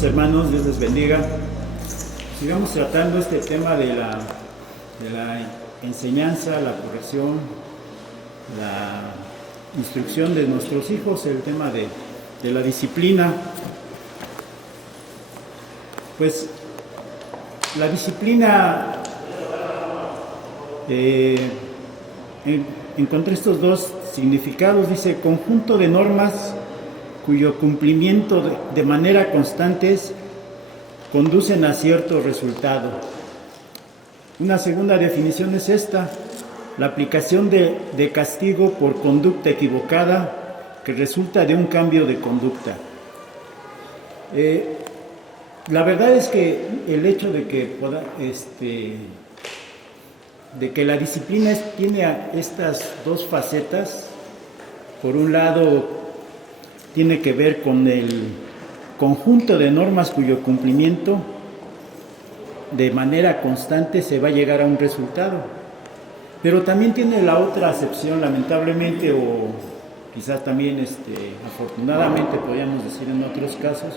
Mis hermanos, Dios les bendiga. Sigamos tratando este tema de la enseñanza, la corrección, la instrucción de nuestros hijos, el tema de la disciplina. Pues la disciplina, encontré estos dos significados. Dice: conjunto de normas cuyo cumplimiento de manera constante conducen a cierto resultado. Una segunda definición es esta: la aplicación de castigo por conducta equivocada que resulta de un cambio de conducta. La verdad es que el hecho de que la disciplina tiene estas dos facetas. Por un lado, tiene que ver con el conjunto de normas cuyo cumplimiento de manera constante se va a llegar a un resultado. Pero también tiene la otra acepción, lamentablemente, o quizás también afortunadamente podríamos decir en otros casos,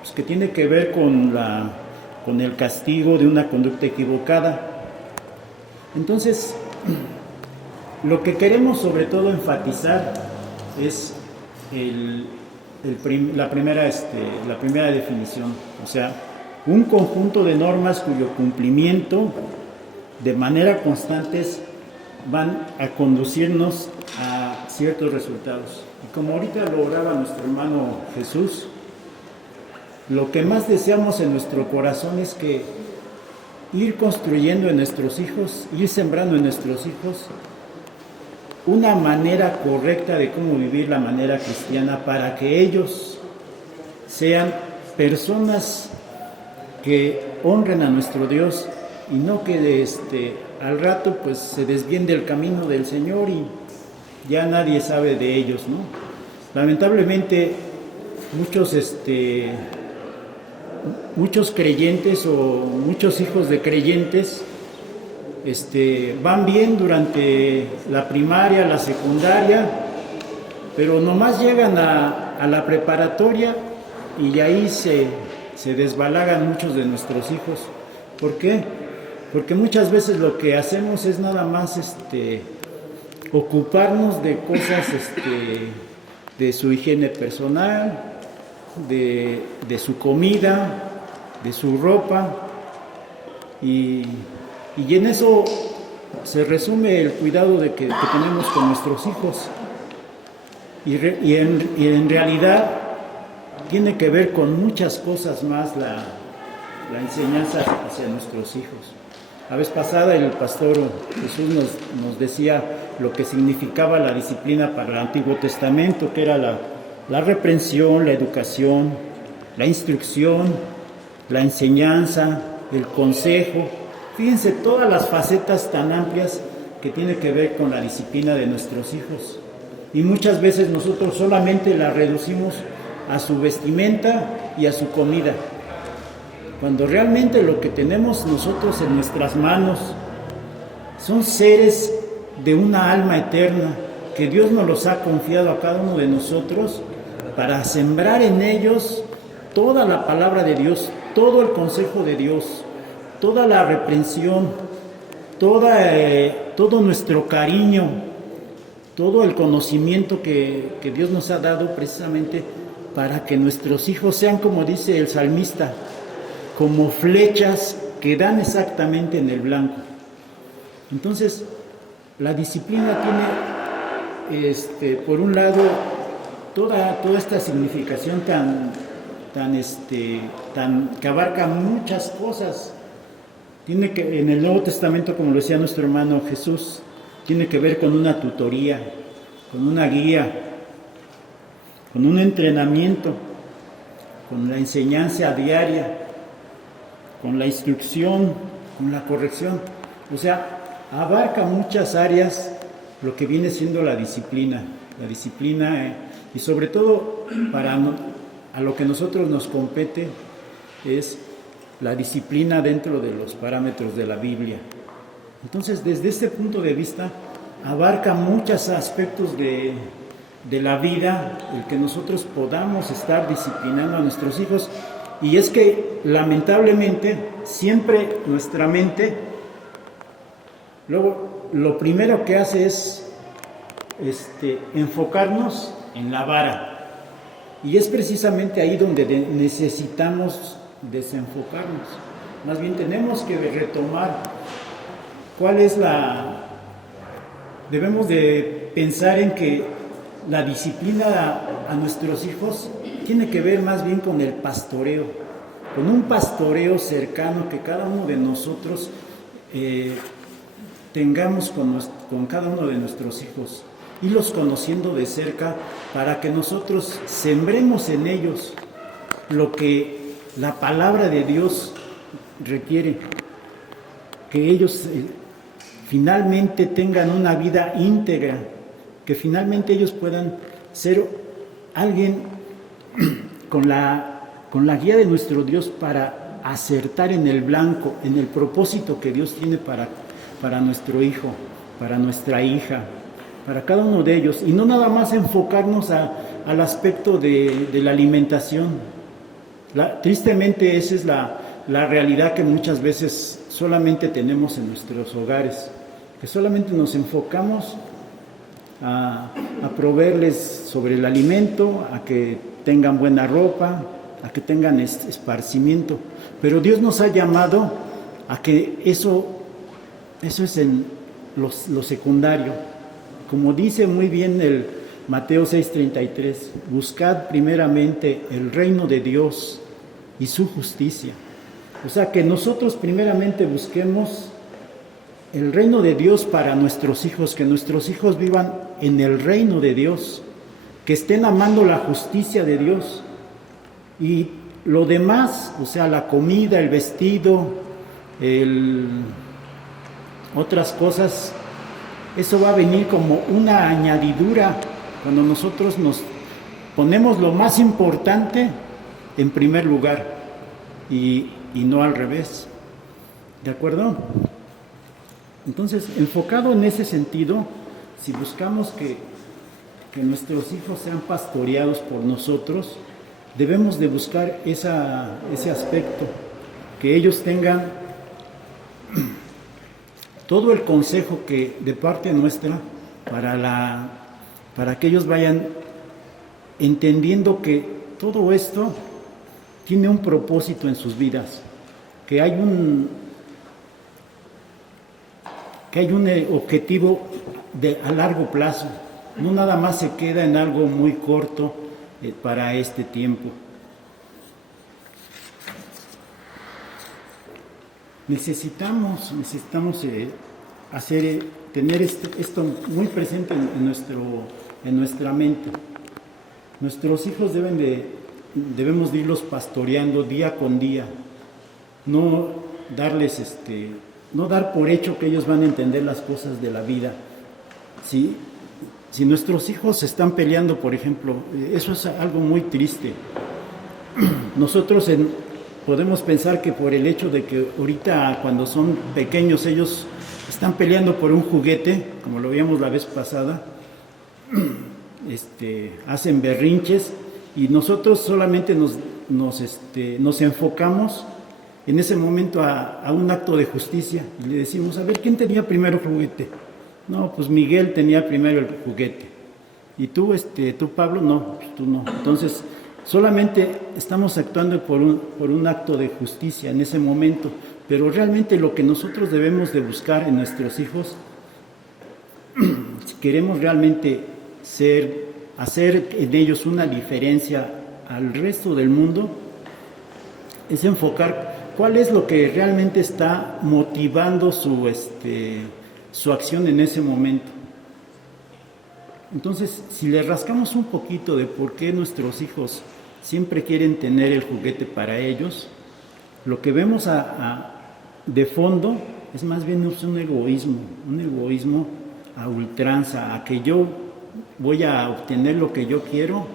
pues que tiene que ver con el castigo de una conducta equivocada. Entonces, lo que queremos sobre todo enfatizar es la primera definición, o sea, un conjunto de normas cuyo cumplimiento de manera constante van a conducirnos a ciertos resultados. Y como ahorita lo oraba nuestro hermano Jesús, lo que más deseamos en nuestro corazón es que ir construyendo en nuestros hijos, ir sembrando en nuestros hijos una manera correcta de cómo vivir la manera cristiana, para que ellos sean personas que honren a nuestro Dios y no que al rato pues se desvíen del camino del Señor y ya nadie sabe de ellos, ¿no? Lamentablemente muchos creyentes o muchos hijos de creyentes van bien durante la primaria, la secundaria, pero nomás llegan a la preparatoria y de ahí se desbalagan muchos de nuestros hijos. ¿Por qué? Porque muchas veces lo que hacemos es nada más ocuparnos de cosas de su higiene personal, de su comida, de su ropa, y en eso se resume el cuidado que tenemos con nuestros hijos. Y en realidad tiene que ver con muchas cosas más la enseñanza hacia nuestros hijos. La vez pasada el pastor Jesús nos decía lo que significaba la disciplina para el Antiguo Testamento, que era la reprensión, la educación, la instrucción, la enseñanza, el consejo. Fíjense todas las facetas tan amplias que tiene que ver con la disciplina de nuestros hijos. Y muchas veces nosotros solamente la reducimos a su vestimenta y a su comida, cuando realmente lo que tenemos nosotros en nuestras manos son seres de una alma eterna, que Dios nos los ha confiado a cada uno de nosotros para sembrar en ellos toda la palabra de Dios, todo el consejo de Dios, toda la reprensión, todo nuestro cariño, todo el conocimiento que Dios nos ha dado precisamente para que nuestros hijos sean, como dice el salmista, como flechas que dan exactamente en el blanco. Entonces, la disciplina tiene, por un lado, toda esta significación que abarca muchas cosas. Tiene que, en el Nuevo Testamento, como lo decía nuestro hermano Jesús, tiene que ver con una tutoría, con una guía, con un entrenamiento, con la enseñanza diaria, con la instrucción, con la corrección. O sea, abarca muchas áreas lo que viene siendo la disciplina. La disciplina, y sobre todo a lo que nosotros nos compete, es la disciplina dentro de los parámetros de la Biblia. Entonces, desde este punto de vista, abarca muchos aspectos de la vida, el que nosotros podamos estar disciplinando a nuestros hijos, Y es que lamentablemente siempre nuestra mente, luego lo primero que hace es enfocarnos en la vara. Y es precisamente ahí donde necesitamos desenfocarnos. Más bien tenemos que retomar cuál es debemos de pensar en que la disciplina a nuestros hijos tiene que ver más bien con el pastoreo, con un pastoreo cercano que cada uno de nosotros tengamos con cada uno de nuestros hijos, irlos conociendo de cerca para que nosotros sembremos en ellos lo que la palabra de Dios requiere, que ellos finalmente tengan una vida íntegra, que finalmente ellos puedan ser alguien con la guía de nuestro Dios para acertar en el blanco, en el propósito que Dios tiene para nuestro hijo, para nuestra hija, para cada uno de ellos, y no nada más enfocarnos al aspecto de la alimentación. Tristemente esa es la realidad que muchas veces solamente tenemos en nuestros hogares, que solamente nos enfocamos a proveerles sobre el alimento, a que tengan buena ropa, a que tengan esparcimiento. Pero Dios nos ha llamado a que eso es en lo secundario. Como dice muy bien el Mateo 6:33, buscad primeramente el reino de Dios y su justicia. O sea, que nosotros primeramente busquemos el reino de Dios para nuestros hijos, que nuestros hijos vivan en el reino de Dios, que estén amando la justicia de Dios. Y lo demás, o sea, la comida, el vestido, otras cosas, eso va a venir como una añadidura cuando nosotros nos ponemos lo más importante en primer lugar y no al revés. ¿De acuerdo? Entonces, enfocado en ese sentido, si buscamos que nuestros hijos sean pastoreados por nosotros, debemos de buscar ese aspecto, que ellos tengan todo el consejo que de parte nuestra para que ellos vayan entendiendo que todo esto tiene un propósito en sus vidas, que hay un objetivo a largo plazo, no nada más se queda en algo muy corto para este tiempo. Necesitamos tener esto muy presente en nuestra mente. Nuestros hijos debemos de irlos pastoreando día con día, no dar por hecho que ellos van a entender las cosas de la vida. Si nuestros hijos se están peleando, por ejemplo, eso es algo muy triste. Nosotros podemos pensar que por el hecho de que ahorita cuando son pequeños ellos están peleando por un juguete, como lo vimos la vez pasada, hacen berrinches y nosotros solamente nos enfocamos en ese momento a un acto de justicia y le decimos, a ver, ¿quién tenía primero el juguete? No, pues Miguel tenía primero el juguete. ¿Y tú, Pablo? No, pues tú no. Entonces, solamente estamos actuando por un acto de justicia en ese momento, pero realmente lo que nosotros debemos de buscar en nuestros hijos, si queremos realmente hacer en ellos una diferencia al resto del mundo, es enfocar cuál es lo que realmente está motivando su acción en ese momento. Entonces, si le rascamos un poquito de por qué nuestros hijos siempre quieren tener el juguete para ellos, lo que vemos de fondo es más bien un egoísmo a ultranza, a que yo voy a obtener lo que yo quiero,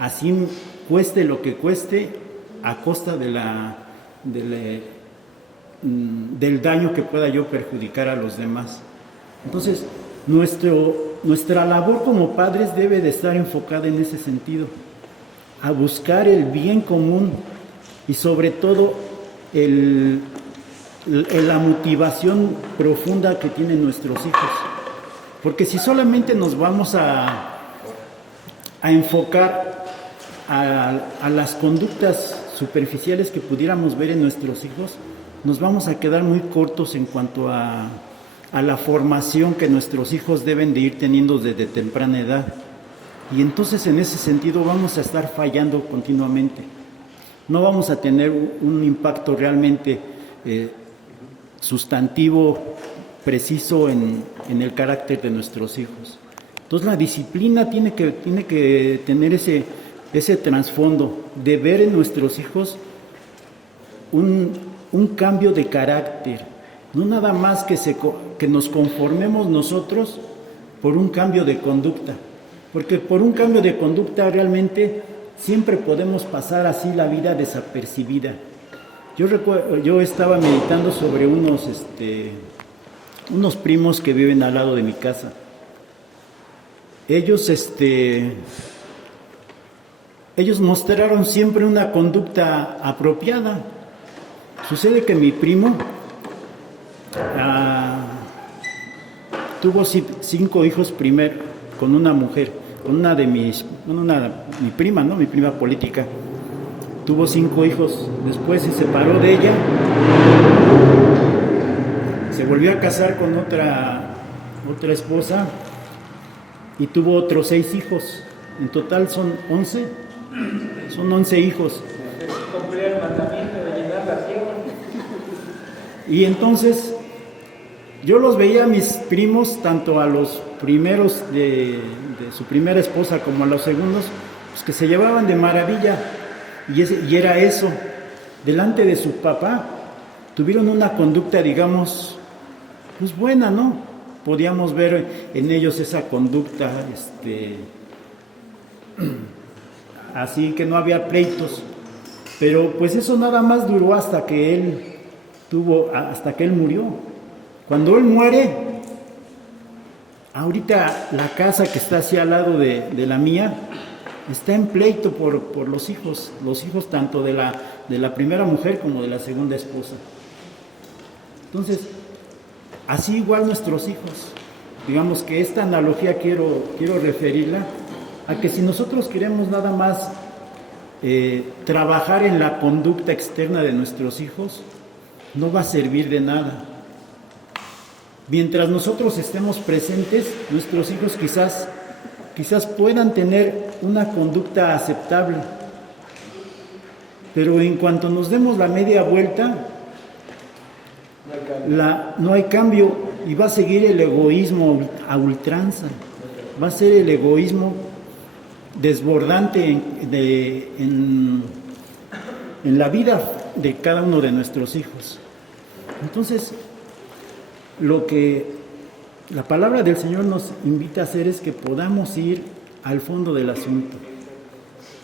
así cueste lo que cueste, a costa del daño que pueda yo perjudicar a los demás. Entonces, nuestra labor como padres debe de estar enfocada en ese sentido, a buscar el bien común y sobre todo la motivación profunda que tienen nuestros hijos. Porque si solamente nos vamos a enfocar a las conductas superficiales que pudiéramos ver en nuestros hijos, nos vamos a quedar muy cortos en cuanto a la formación que nuestros hijos deben de ir teniendo desde temprana edad. Y entonces en ese sentido vamos a estar fallando continuamente. No vamos a tener un impacto realmente sustantivo, preciso en el carácter de nuestros hijos. Entonces la disciplina tiene que tener ese trasfondo de ver en nuestros hijos un cambio de carácter, no nada más que nos conformemos nosotros por un cambio de conducta, porque por un cambio de conducta realmente siempre podemos pasar así la vida desapercibida. Yo estaba meditando sobre unos primos que viven al lado de mi casa. Ellos mostraron siempre una conducta apropiada. Sucede que mi primo tuvo 5 hijos primero con una mujer, con mi prima, ¿no? Mi prima política. Tuvo 5 hijos, después se separó de ella, se volvió a casar con otra esposa y tuvo otros 6 hijos. En total son 11 hijos. Cumplió el mandamiento de llenar la tierra. Y entonces yo los veía a mis primos, tanto a los primeros de su primera esposa como a los segundos, pues que se llevaban de maravilla. Y era eso, delante de su papá, tuvieron una conducta, digamos, pues buena, ¿no? Podíamos ver en ellos esa conducta, así que no había pleitos, pero pues eso nada más duró hasta que él murió. Cuando él muere, ahorita la casa que está así al lado de la mía, está en pleito por los hijos tanto de la primera mujer como de la segunda esposa. Entonces, así igual nuestros hijos. Digamos que esta analogía quiero referirla a que si nosotros queremos nada más trabajar en la conducta externa de nuestros hijos, no va a servir de nada. Mientras nosotros estemos presentes, nuestros hijos quizás puedan tener una conducta aceptable, pero en cuanto nos demos la media vuelta, no hay cambio y va a seguir el egoísmo a ultranza, va a ser el egoísmo desbordante en la vida de cada uno de nuestros hijos. Entonces, lo que la palabra del Señor nos invita a hacer es que podamos ir al fondo del asunto,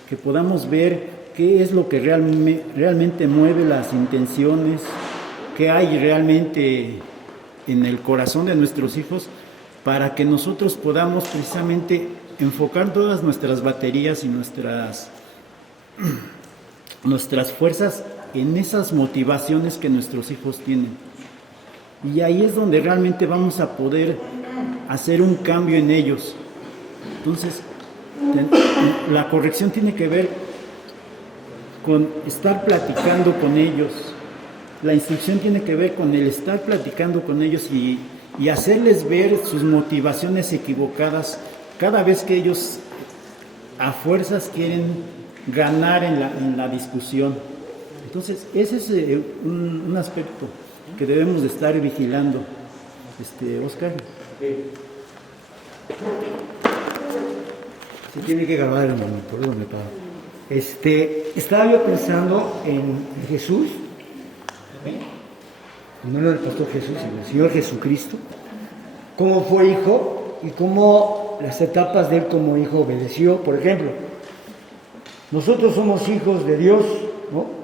que podamos ver qué es lo que realmente mueve las intenciones, qué hay realmente en el corazón de nuestros hijos, para que nosotros podamos precisamente enfocar todas nuestras baterías y nuestras fuerzas en esas motivaciones que nuestros hijos tienen. Y ahí es donde realmente vamos a poder hacer un cambio en ellos. Entonces, la corrección tiene que ver con estar platicando con ellos. La instrucción tiene que ver con el estar platicando con ellos y hacerles ver sus motivaciones equivocadas cada vez que ellos a fuerzas quieren ganar en la discusión. Entonces, ese es un aspecto que debemos de estar vigilando. Oscar. Se tiene que grabar, hermano, perdón, estaba yo pensando en Jesús, no en el pastor Jesús, sino el Señor Jesucristo, cómo fue hijo y cómo las etapas de él como hijo obedeció. Por ejemplo, nosotros somos hijos de Dios, ¿no?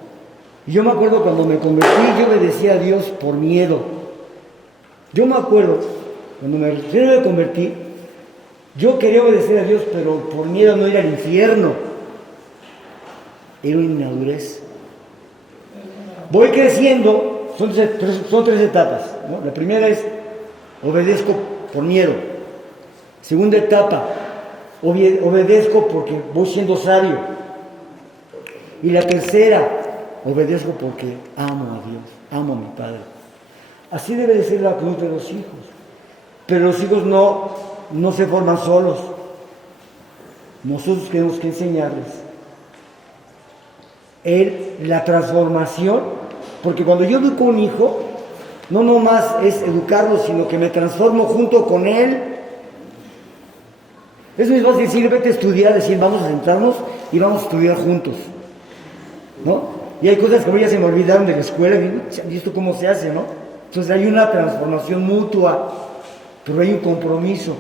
Y yo me acuerdo cuando me convertí, yo obedecía a Dios por miedo. Yo me acuerdo, cuando me convertí, yo quería obedecer a Dios, pero por miedo a no ir al infierno. Era una inmadurez. voy creciendo, son tres etapas, ¿no? La primera es obedezco por miedo. Segunda etapa, obedezco porque voy siendo sabio. Y la tercera, obedezco porque amo a Dios, amo a mi Padre. Así debe de ser la conducta de los hijos. Pero los hijos no se forman solos. Nosotros tenemos que enseñarles la transformación, porque cuando yo educo a un hijo, no nomás es educarlo, sino que me transformo junto con él. Es muy fácil decir, vete a estudiar, decir, vamos a sentarnos y vamos a estudiar juntos, ¿no? Y hay cosas que hoy ya se me olvidaron de la escuela, y esto cómo se hace, ¿no? Entonces hay una transformación mutua, pero hay un compromiso.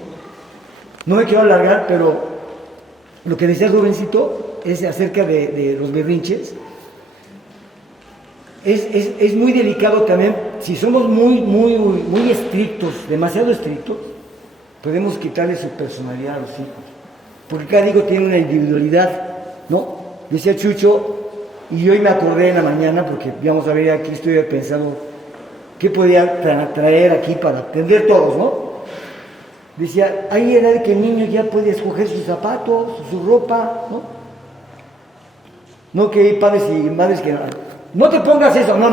No me quiero alargar, pero lo que decía el jovencito es acerca de los berrinches. Es muy delicado también, si somos muy estrictos, demasiado estrictos, podemos quitarle su personalidad a los hijos, porque cada hijo tiene una individualidad, ¿no? Decía Chucho, y hoy me acordé en la mañana, porque vamos a ver, aquí estoy pensando qué podía traer aquí para aprender todos, ¿no? Decía, hay edad que el niño ya puede escoger sus zapatos, su ropa, ¿no? No que hay padres y madres que no te pongas eso, no,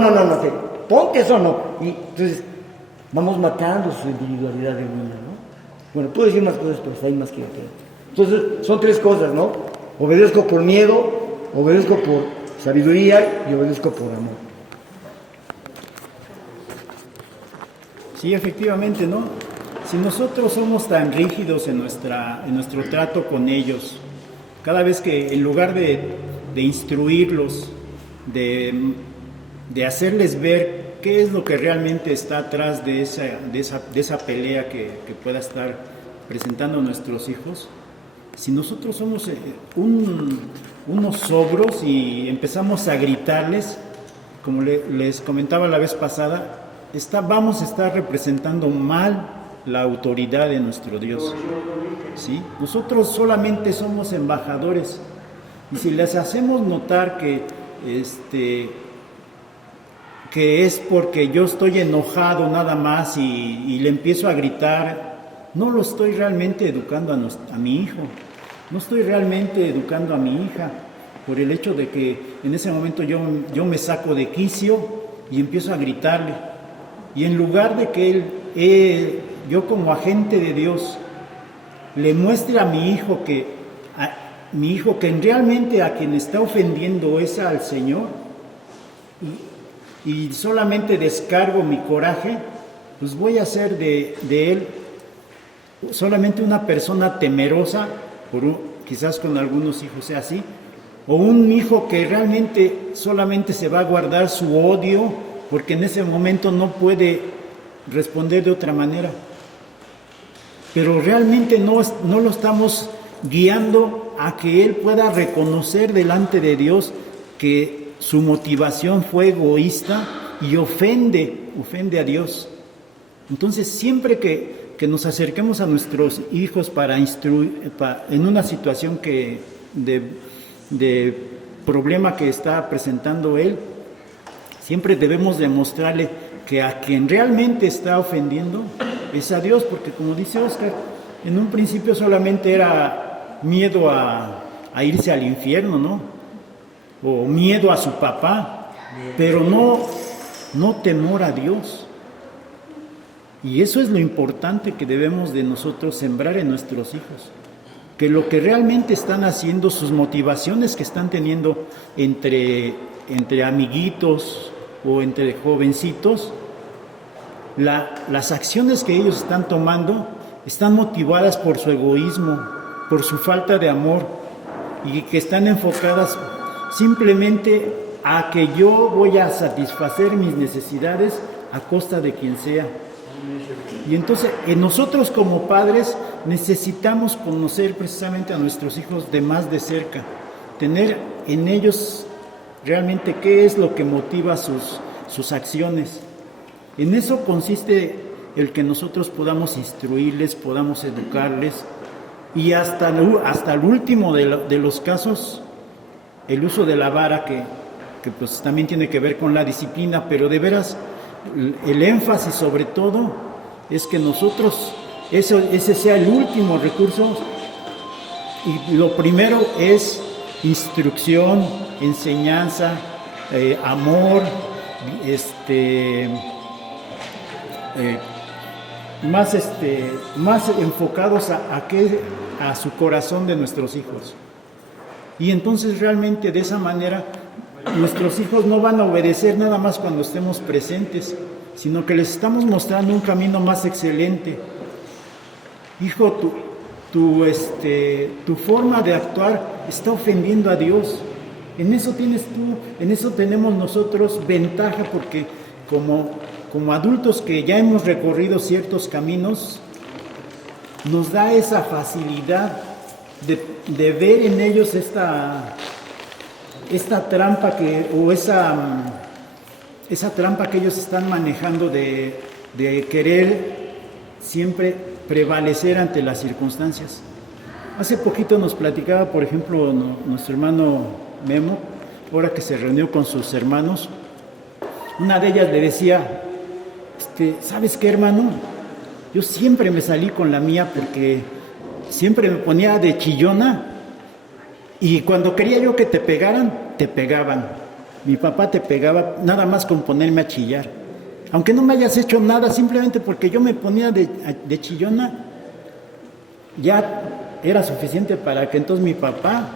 ponte eso, no. Y entonces vamos matando su individualidad del niño, ¿no? Bueno, puedo decir más cosas, pero hay más que hacer. Entonces son tres cosas, ¿no? Obedezco por miedo, obedezco por sabiduría y obedezco por amor. Sí, efectivamente, ¿no? Si nosotros somos tan rígidos en nuestro trato con ellos, cada vez que en lugar de instruirlos, de hacerles ver qué es lo que realmente está atrás de esa pelea que pueda estar presentando nuestros hijos, si nosotros somos unos sobros y empezamos a gritarles, como les comentaba la vez pasada, vamos a estar representando mal la autoridad de nuestro Dios, ¿sí? Nosotros solamente somos embajadores, y si les hacemos notar que es porque yo estoy enojado nada más y le empiezo a gritar, no lo estoy realmente educando a mi hijo, no estoy realmente educando a mi hija, por el hecho de que en ese momento yo me saco de quicio y empiezo a gritarle, y en lugar de que yo como agente de Dios le muestre a mi hijo que realmente a quien está ofendiendo es al Señor, y solamente descargo mi coraje, pues voy a hacer de él solamente una persona temerosa, quizás con algunos hijos sea así, o un hijo que realmente solamente se va a guardar su odio porque en ese momento no puede responder de otra manera. Pero realmente no lo estamos guiando a que él pueda reconocer delante de Dios que su motivación fue egoísta y ofende a Dios. Entonces, siempre que nos acerquemos a nuestros hijos para instruir, en una situación de problema que está presentando él, siempre debemos demostrarle que a quien realmente está ofendiendo es a Dios, porque como dice Oscar, en un principio solamente era miedo a irse al infierno, ¿no? O miedo a su papá, pero no temor a Dios. Y eso es lo importante que debemos de nosotros sembrar en nuestros hijos, que lo que realmente están haciendo, sus motivaciones que están teniendo entre amiguitos o entre jovencitos, las acciones que ellos están tomando están motivadas por su egoísmo, por su falta de amor, y que están enfocadas simplemente a que yo voy a satisfacer mis necesidades a costa de quien sea. Y entonces nosotros como padres necesitamos conocer precisamente a nuestros hijos de más de cerca, tener en ellos realmente qué es lo que motiva sus acciones. En eso consiste el que nosotros podamos instruirles, podamos educarles, y hasta el último de los casos, el uso de la vara, que pues también tiene que ver con la disciplina, pero de veras el énfasis sobre todo es que nosotros, ese sea el último recurso, y lo primero es instrucción, enseñanza, amor, más enfocados a su corazón de nuestros hijos. Y entonces realmente de esa manera nuestros hijos no van a obedecer nada más cuando estemos presentes, sino que les estamos mostrando un camino más excelente. Hijo, tu forma de actuar está ofendiendo a Dios. En eso tienes tú, en eso tenemos nosotros ventaja, porque como adultos que ya hemos recorrido ciertos caminos, nos da esa facilidad de ver en ellos esta trampa esa trampa que ellos están manejando de querer siempre prevalecer ante las circunstancias. Hace poquito nos platicaba, por ejemplo, nuestro hermano Memo, ahora que se reunió con sus hermanos, una de ellas le decía, ¿sabes qué, hermano? Yo siempre me salí con la mía porque siempre me ponía de chillona, y cuando quería yo que te pegaran, te pegaban. Mi papá te pegaba nada más con ponerme a chillar. Aunque no me hayas hecho nada, simplemente porque yo me ponía de chillona, ya era suficiente para que entonces mi papá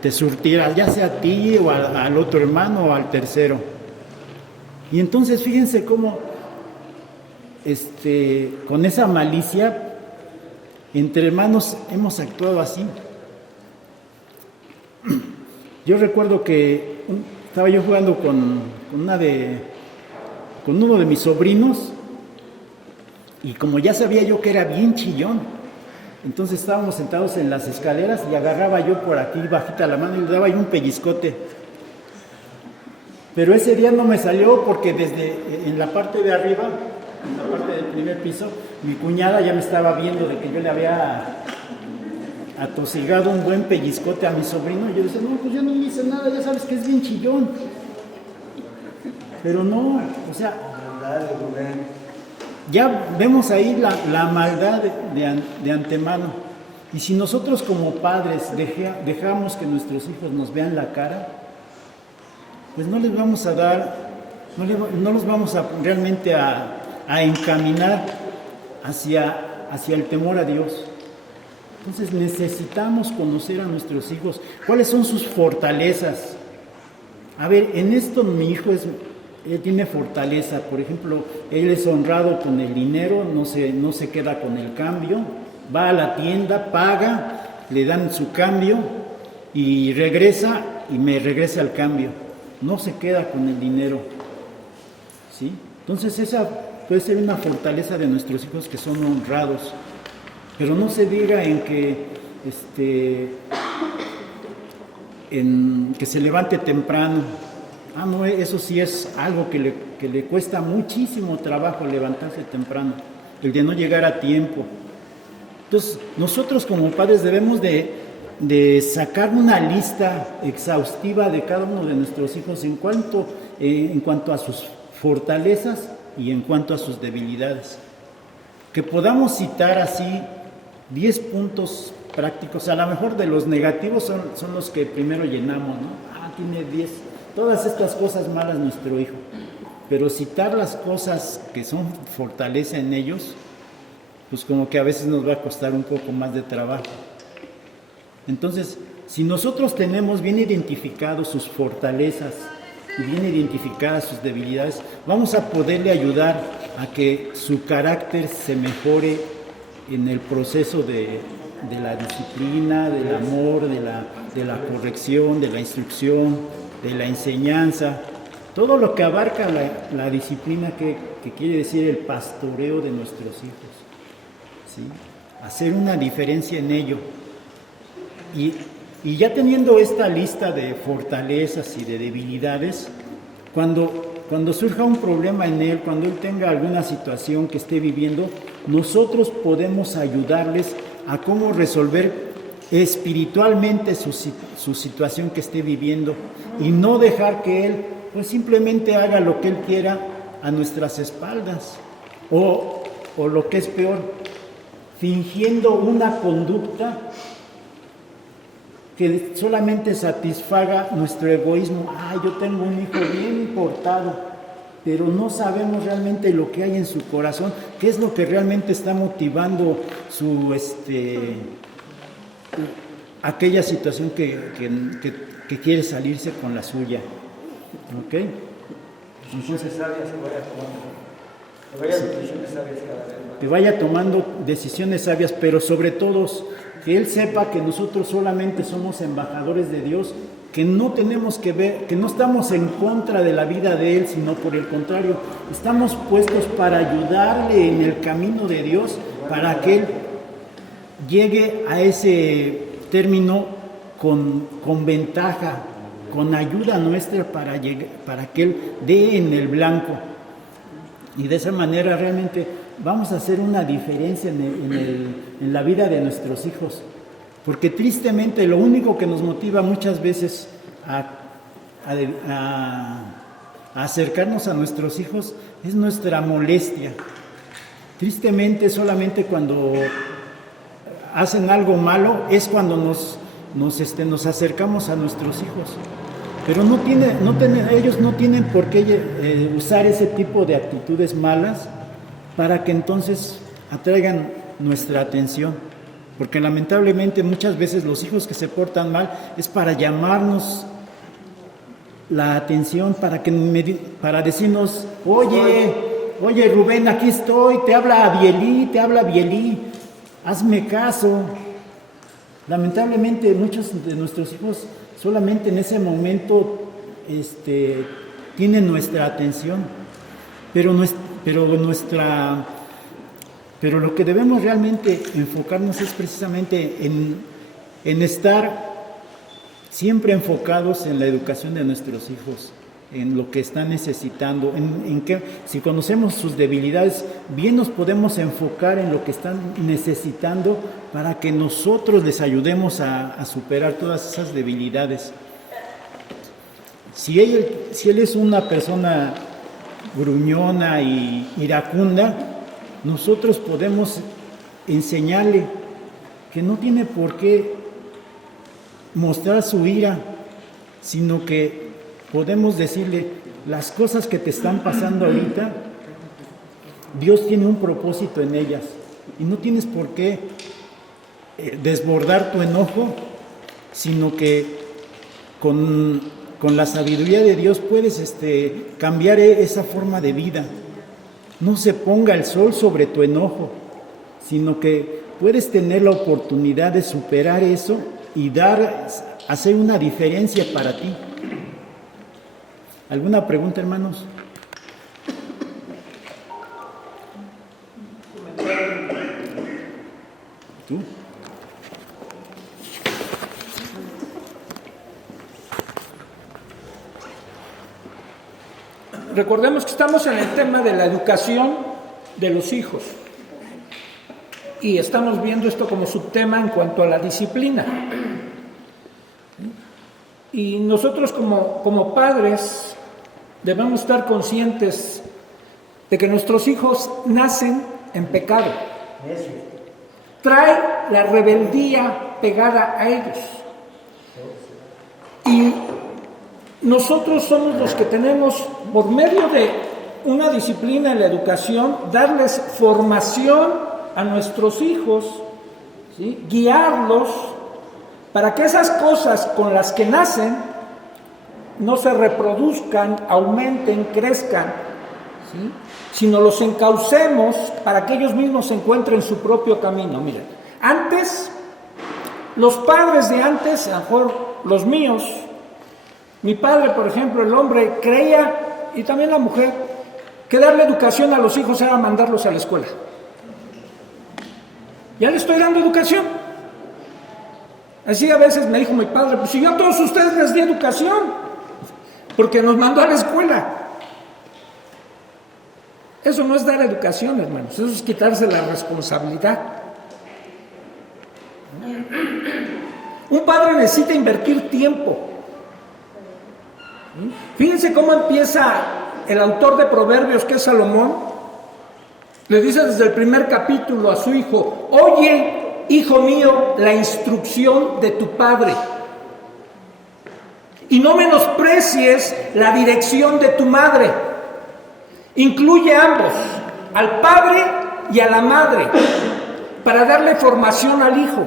te surtiera, ya sea a ti o al otro hermano o al tercero. Y entonces fíjense cómo con esa malicia entre hermanos hemos actuado así. Yo recuerdo que estaba yo jugando con uno de mis sobrinos, y como ya sabía yo que era bien chillón, entonces estábamos sentados en las escaleras y agarraba yo por aquí bajita la mano y le daba yo un pellizcote. Pero ese día no me salió porque en la parte de arriba, en la parte del primer piso, mi cuñada ya me estaba viendo de que yo le había atosigado un buen pellizcote a mi sobrino. Y yo decía, no, pues yo no le hice nada, ya sabes que es bien chillón. Pero no, o sea, ya vemos ahí la maldad de antemano. Y si nosotros como padres dejamos que nuestros hijos nos vean la cara, pues no les vamos a dar, no los vamos a realmente a encaminar hacia el temor a Dios. Entonces necesitamos conocer a nuestros hijos, cuáles son sus fortalezas. A ver, en esto mi hijo él tiene fortaleza. Por ejemplo, él es honrado con el dinero, no se queda con el cambio, va a la tienda, paga, le dan su cambio y regresa y me regresa el cambio. No se queda con el dinero, ¿sí? Entonces esa puede ser una fortaleza de nuestros hijos, que son honrados. Pero no se diga en que se levante temprano. No, eso sí es algo que le cuesta muchísimo trabajo, levantarse temprano, el de no llegar a tiempo. Entonces, nosotros como padres debemos de sacar una lista exhaustiva de cada uno de nuestros hijos en cuanto a sus fortalezas y en cuanto a sus debilidades. Que podamos citar así 10 puntos prácticos. A lo mejor de los negativos son los que primero llenamos, ¿no? Tiene 10, todas estas cosas malas nuestro hijo. Pero citar las cosas que son fortaleza en ellos, pues como que a veces nos va a costar un poco más de trabajo. Entonces, si nosotros tenemos bien identificados sus fortalezas y bien identificadas sus debilidades, vamos a poderle ayudar a que su carácter se mejore en el proceso de la disciplina, del amor, de la corrección, de la instrucción, de la enseñanza, todo lo que abarca la disciplina que quiere decir el pastoreo de nuestros hijos, ¿sí? Hacer una diferencia en ello. Y ya teniendo esta lista de fortalezas y de debilidades, cuando surja un problema en él, cuando él tenga alguna situación que esté viviendo, nosotros podemos ayudarles a cómo resolver espiritualmente su situación que esté viviendo y no dejar que Él pues simplemente haga lo que Él quiera a nuestras espaldas o lo que es peor, fingiendo una conducta que solamente satisfaga nuestro egoísmo. Yo tengo un hijo bien portado, pero no sabemos realmente lo que hay en su corazón, qué es lo que realmente está motivando su aquella situación que quiere salirse con la suya. ¿Ok? Decisiones sabias que vaya tomando. Que vaya decisiones sabias cada vez más. Que vaya tomando decisiones sabias, pero sobre todo que Él sepa que nosotros solamente somos embajadores de Dios, que no tenemos que ver, que no estamos en contra de la vida de Él, sino por el contrario, estamos puestos para ayudarle en el camino de Dios, para que Él llegue a ese término con ventaja, con ayuda nuestra para que Él dé en el blanco. Y de esa manera realmente vamos a hacer una diferencia en la vida de nuestros hijos. Porque tristemente lo único que nos motiva muchas veces a acercarnos a nuestros hijos es nuestra molestia. Tristemente solamente cuando hacen algo malo es cuando nos acercamos a nuestros hijos. Pero ellos no tienen por qué usar ese tipo de actitudes malas para que entonces atraigan nuestra atención. Porque lamentablemente muchas veces los hijos que se portan mal es para llamarnos la atención, para decirnos, oye Rubén, aquí estoy, te habla Bielí, hazme caso. Lamentablemente muchos de nuestros hijos solamente en ese momento tienen nuestra atención, pero lo que debemos realmente enfocarnos es precisamente en estar siempre enfocados en la educación de nuestros hijos, en lo que están necesitando, en que si conocemos sus debilidades, bien nos podemos enfocar en lo que están necesitando para que nosotros les ayudemos a superar todas esas debilidades. Si él es una persona gruñona y iracunda, nosotros podemos enseñarle que no tiene por qué mostrar su ira, sino que podemos decirle las cosas que te están pasando ahorita, Dios tiene un propósito en ellas y no tienes por qué desbordar tu enojo, sino que con la sabiduría de Dios puedes cambiar esa forma de vida. No se ponga el sol sobre tu enojo, sino que puedes tener la oportunidad de superar eso y hacer una diferencia para ti. ¿Alguna pregunta, hermanos? ¿Tú? Recordemos que estamos en el tema de la educación de los hijos y estamos viendo esto como subtema en cuanto a la disciplina. Y nosotros como padres debemos estar conscientes de que nuestros hijos nacen en pecado. Trae la rebeldía pegada a ellos. Y nosotros somos los que tenemos, por medio de una disciplina en la educación, darles formación a nuestros hijos, ¿sí? Guiarlos para que esas cosas con las que nacen no se reproduzcan, aumenten, crezcan, ¿sí? Sino los encaucemos para que ellos mismos encuentren su propio camino. Miren, antes, los padres de antes, a lo mejor los míos, mi padre, por ejemplo, el hombre creía, y también la mujer, que darle educación a los hijos era mandarlos a la escuela. Ya le estoy dando educación. Así a veces me dijo mi padre, pues si yo a todos ustedes les di educación, porque nos mandó a la escuela. Eso no es dar educación, hermanos, eso es quitarse la responsabilidad. Un padre necesita invertir tiempo. Fíjense cómo empieza el autor de Proverbios, que es Salomón. Le dice desde el primer capítulo a su hijo: oye, hijo mío, la instrucción de tu padre, y no menosprecies la dirección de tu madre. Incluye a ambos, al padre y a la madre, para darle formación al hijo.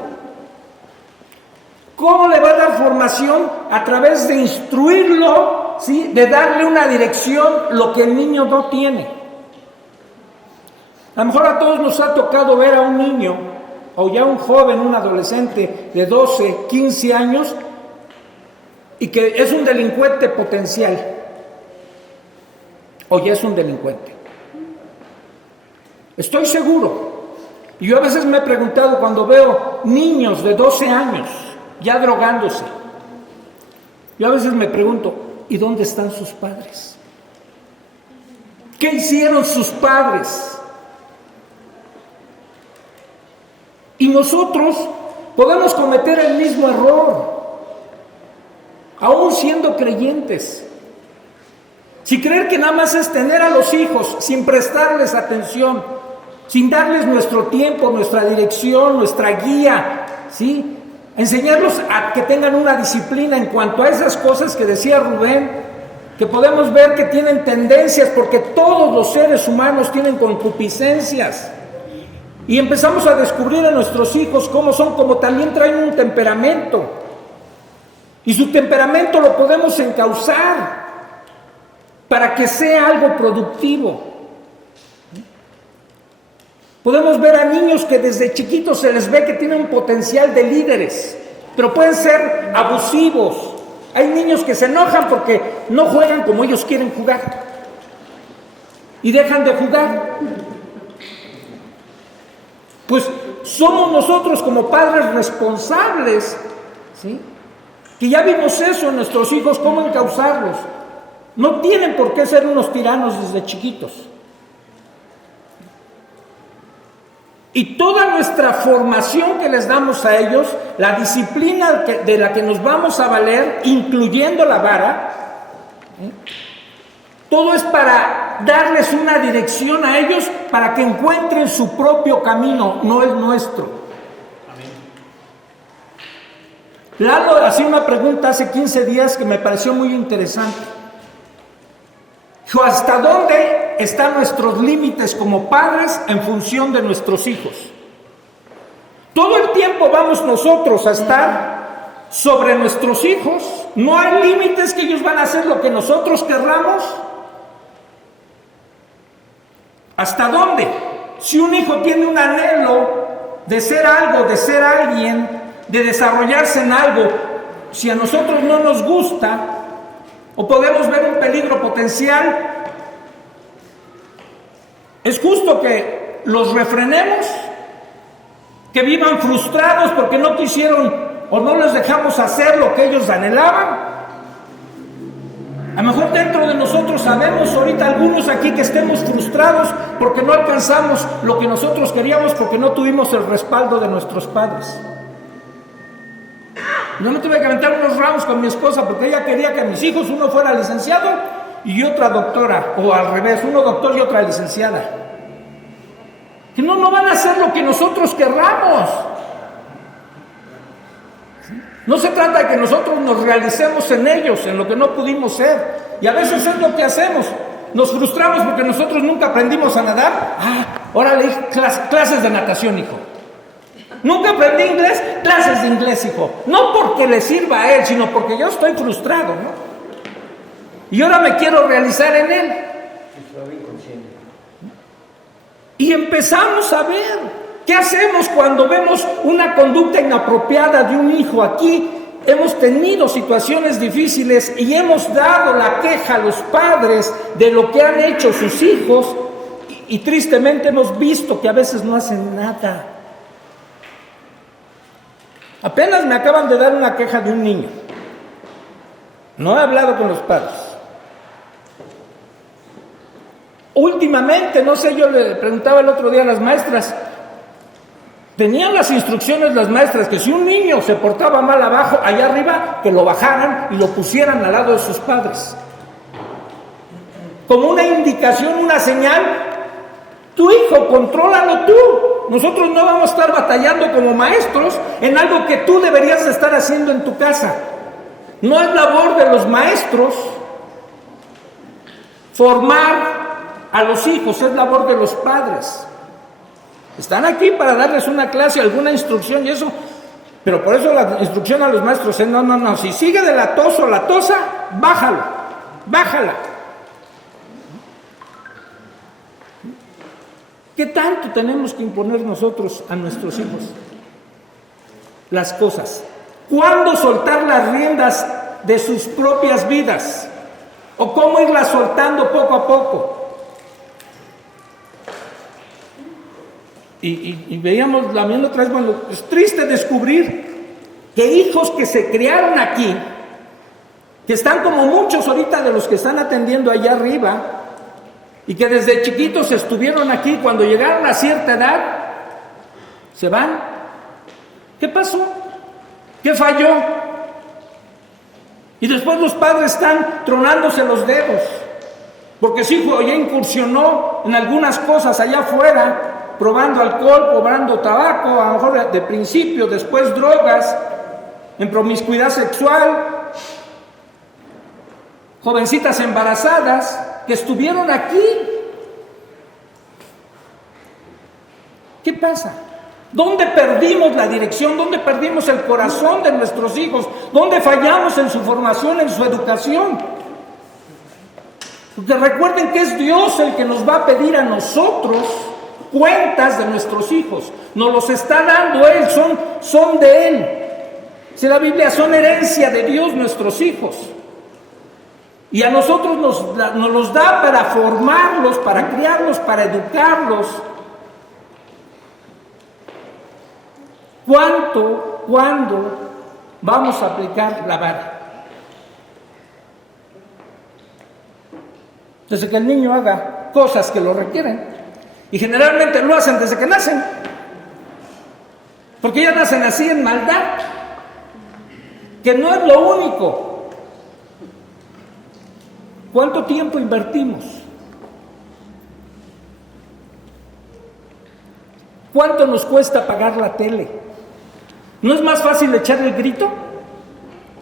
¿Cómo le va a dar formación? A través de instruirlo, ¿sí? De darle una dirección, lo que el niño no tiene. A lo mejor a todos nos ha tocado ver a un niño, o ya un joven, un adolescente de 12, 15 años, y que es un delincuente potencial, o ya es un delincuente. Estoy seguro. Y yo a veces me he preguntado, cuando veo niños de 12 años ya drogándose, yo a veces me pregunto, ¿y dónde están sus padres? ¿Qué hicieron sus padres? Y nosotros podemos cometer el mismo error, aún siendo creyentes. Si creer que nada más es tener a los hijos sin prestarles atención, sin darles nuestro tiempo, nuestra dirección, nuestra guía, ¿sí? Enseñarlos a que tengan una disciplina en cuanto a esas cosas que decía Rubén, que podemos ver que tienen tendencias, porque todos los seres humanos tienen concupiscencias. Y empezamos a descubrir a nuestros hijos cómo son, como también traen un temperamento. Y su temperamento lo podemos encauzar para que sea algo productivo. Podemos ver a niños que desde chiquitos se les ve que tienen un potencial de líderes, pero pueden ser abusivos. Hay niños que se enojan porque no juegan como ellos quieren jugar y dejan de jugar. Pues somos nosotros como padres responsables, ¿sí? Que ya vimos eso en nuestros hijos, cómo encauzarlos. No tienen por qué ser unos tiranos desde chiquitos. Y toda nuestra formación que les damos a ellos, la disciplina de la que nos vamos a valer, incluyendo la vara, todo es para darles una dirección a ellos para que encuentren su propio camino, no el nuestro. Lalo hacía una pregunta hace 15 días que me pareció muy interesante. Dijo, ¿hasta dónde están nuestros límites como padres en función de nuestros hijos? Todo el tiempo vamos nosotros a estar sobre nuestros hijos. No hay límites, que ellos van a hacer lo que nosotros querramos. ¿Hasta dónde? Si un hijo tiene un anhelo de ser algo, de ser alguien, de desarrollarse en algo, si a nosotros no nos gusta, o podemos ver un peligro potencial, es justo que los refrenemos, que vivan frustrados porque no quisieron o no les dejamos hacer lo que ellos anhelaban. A lo mejor dentro de nosotros sabemos ahorita algunos aquí que estemos frustrados porque no alcanzamos lo que nosotros queríamos, porque no tuvimos el respaldo de nuestros padres. Yo me tuve que aventar unos rounds con mi esposa porque ella quería que mis hijos, uno fuera licenciado y otra doctora, o al revés, uno doctor y otra licenciada. Que no van a hacer lo que nosotros querramos. No se trata de que nosotros nos realicemos en ellos, en lo que no pudimos ser. Y a veces es lo que hacemos. Nos frustramos porque nosotros nunca aprendimos a nadar. Órale, clases de natación, hijo. Nunca aprendí inglés, clases de inglés, hijo. No porque le sirva a él, sino porque yo estoy frustrado, ¿no? Y ahora me quiero realizar en él. Y empezamos a ver qué hacemos cuando vemos una conducta inapropiada de un hijo. Aquí hemos tenido situaciones difíciles y hemos dado la queja a los padres de lo que han hecho sus hijos, y tristemente hemos visto que a veces no hacen nada. Apenas me acaban de dar una queja de un niño. No he hablado con los padres. Últimamente, no sé, yo le preguntaba el otro día a las maestras, Tenían las instrucciones las maestras que si un niño se portaba mal abajo, allá arriba, que lo bajaran y lo pusieran al lado de sus padres. Como una indicación, una señal, tu hijo, contrólalo tú. Nosotros no vamos a estar batallando como maestros en algo que tú deberías estar haciendo en tu casa. No es labor de los maestros formar a los hijos, es labor de los padres. Están aquí para darles una clase, alguna instrucción y eso, pero por eso la instrucción a los maestros es no, si sigue de la tos o la tosa, bájala. ¿Qué tanto tenemos que imponer nosotros a nuestros hijos? Las cosas. ¿Cuándo soltar las riendas de sus propias vidas? ¿O cómo irlas soltando poco a poco? Y veíamos la misma otra vez, bueno, es triste descubrir que hijos que se criaron aquí, que están como muchos ahorita de los que están atendiendo allá arriba, y que desde chiquitos estuvieron aquí, cuando llegaron a cierta edad, se van. ¿Qué pasó? ¿Qué falló? Y después los padres están tronándose los dedos, porque su hijo ya incursionó en algunas cosas allá afuera, probando alcohol, probando tabaco, a lo mejor de principio, después drogas, en promiscuidad sexual, jovencitas embarazadas que estuvieron aquí. ¿Qué pasa? ¿Dónde perdimos la dirección? ¿Dónde perdimos el corazón de nuestros hijos? ¿Dónde fallamos en su formación, en su educación? Porque recuerden que es Dios el que nos va a pedir a nosotros cuentas de nuestros hijos. Nos los está dando Él, son de Él. Si la Biblia son herencia de Dios nuestros hijos. Y a nosotros nos los da para formarlos, para criarlos, para educarlos. ¿Cuándo vamos a aplicar la vara? Desde que el niño haga cosas que lo requieren. Y generalmente lo hacen desde que nacen. Porque ya nacen así en maldad. Que no es lo único. ¿Cuánto tiempo invertimos? ¿Cuánto nos cuesta pagar la tele? ¿No es más fácil echarle el grito?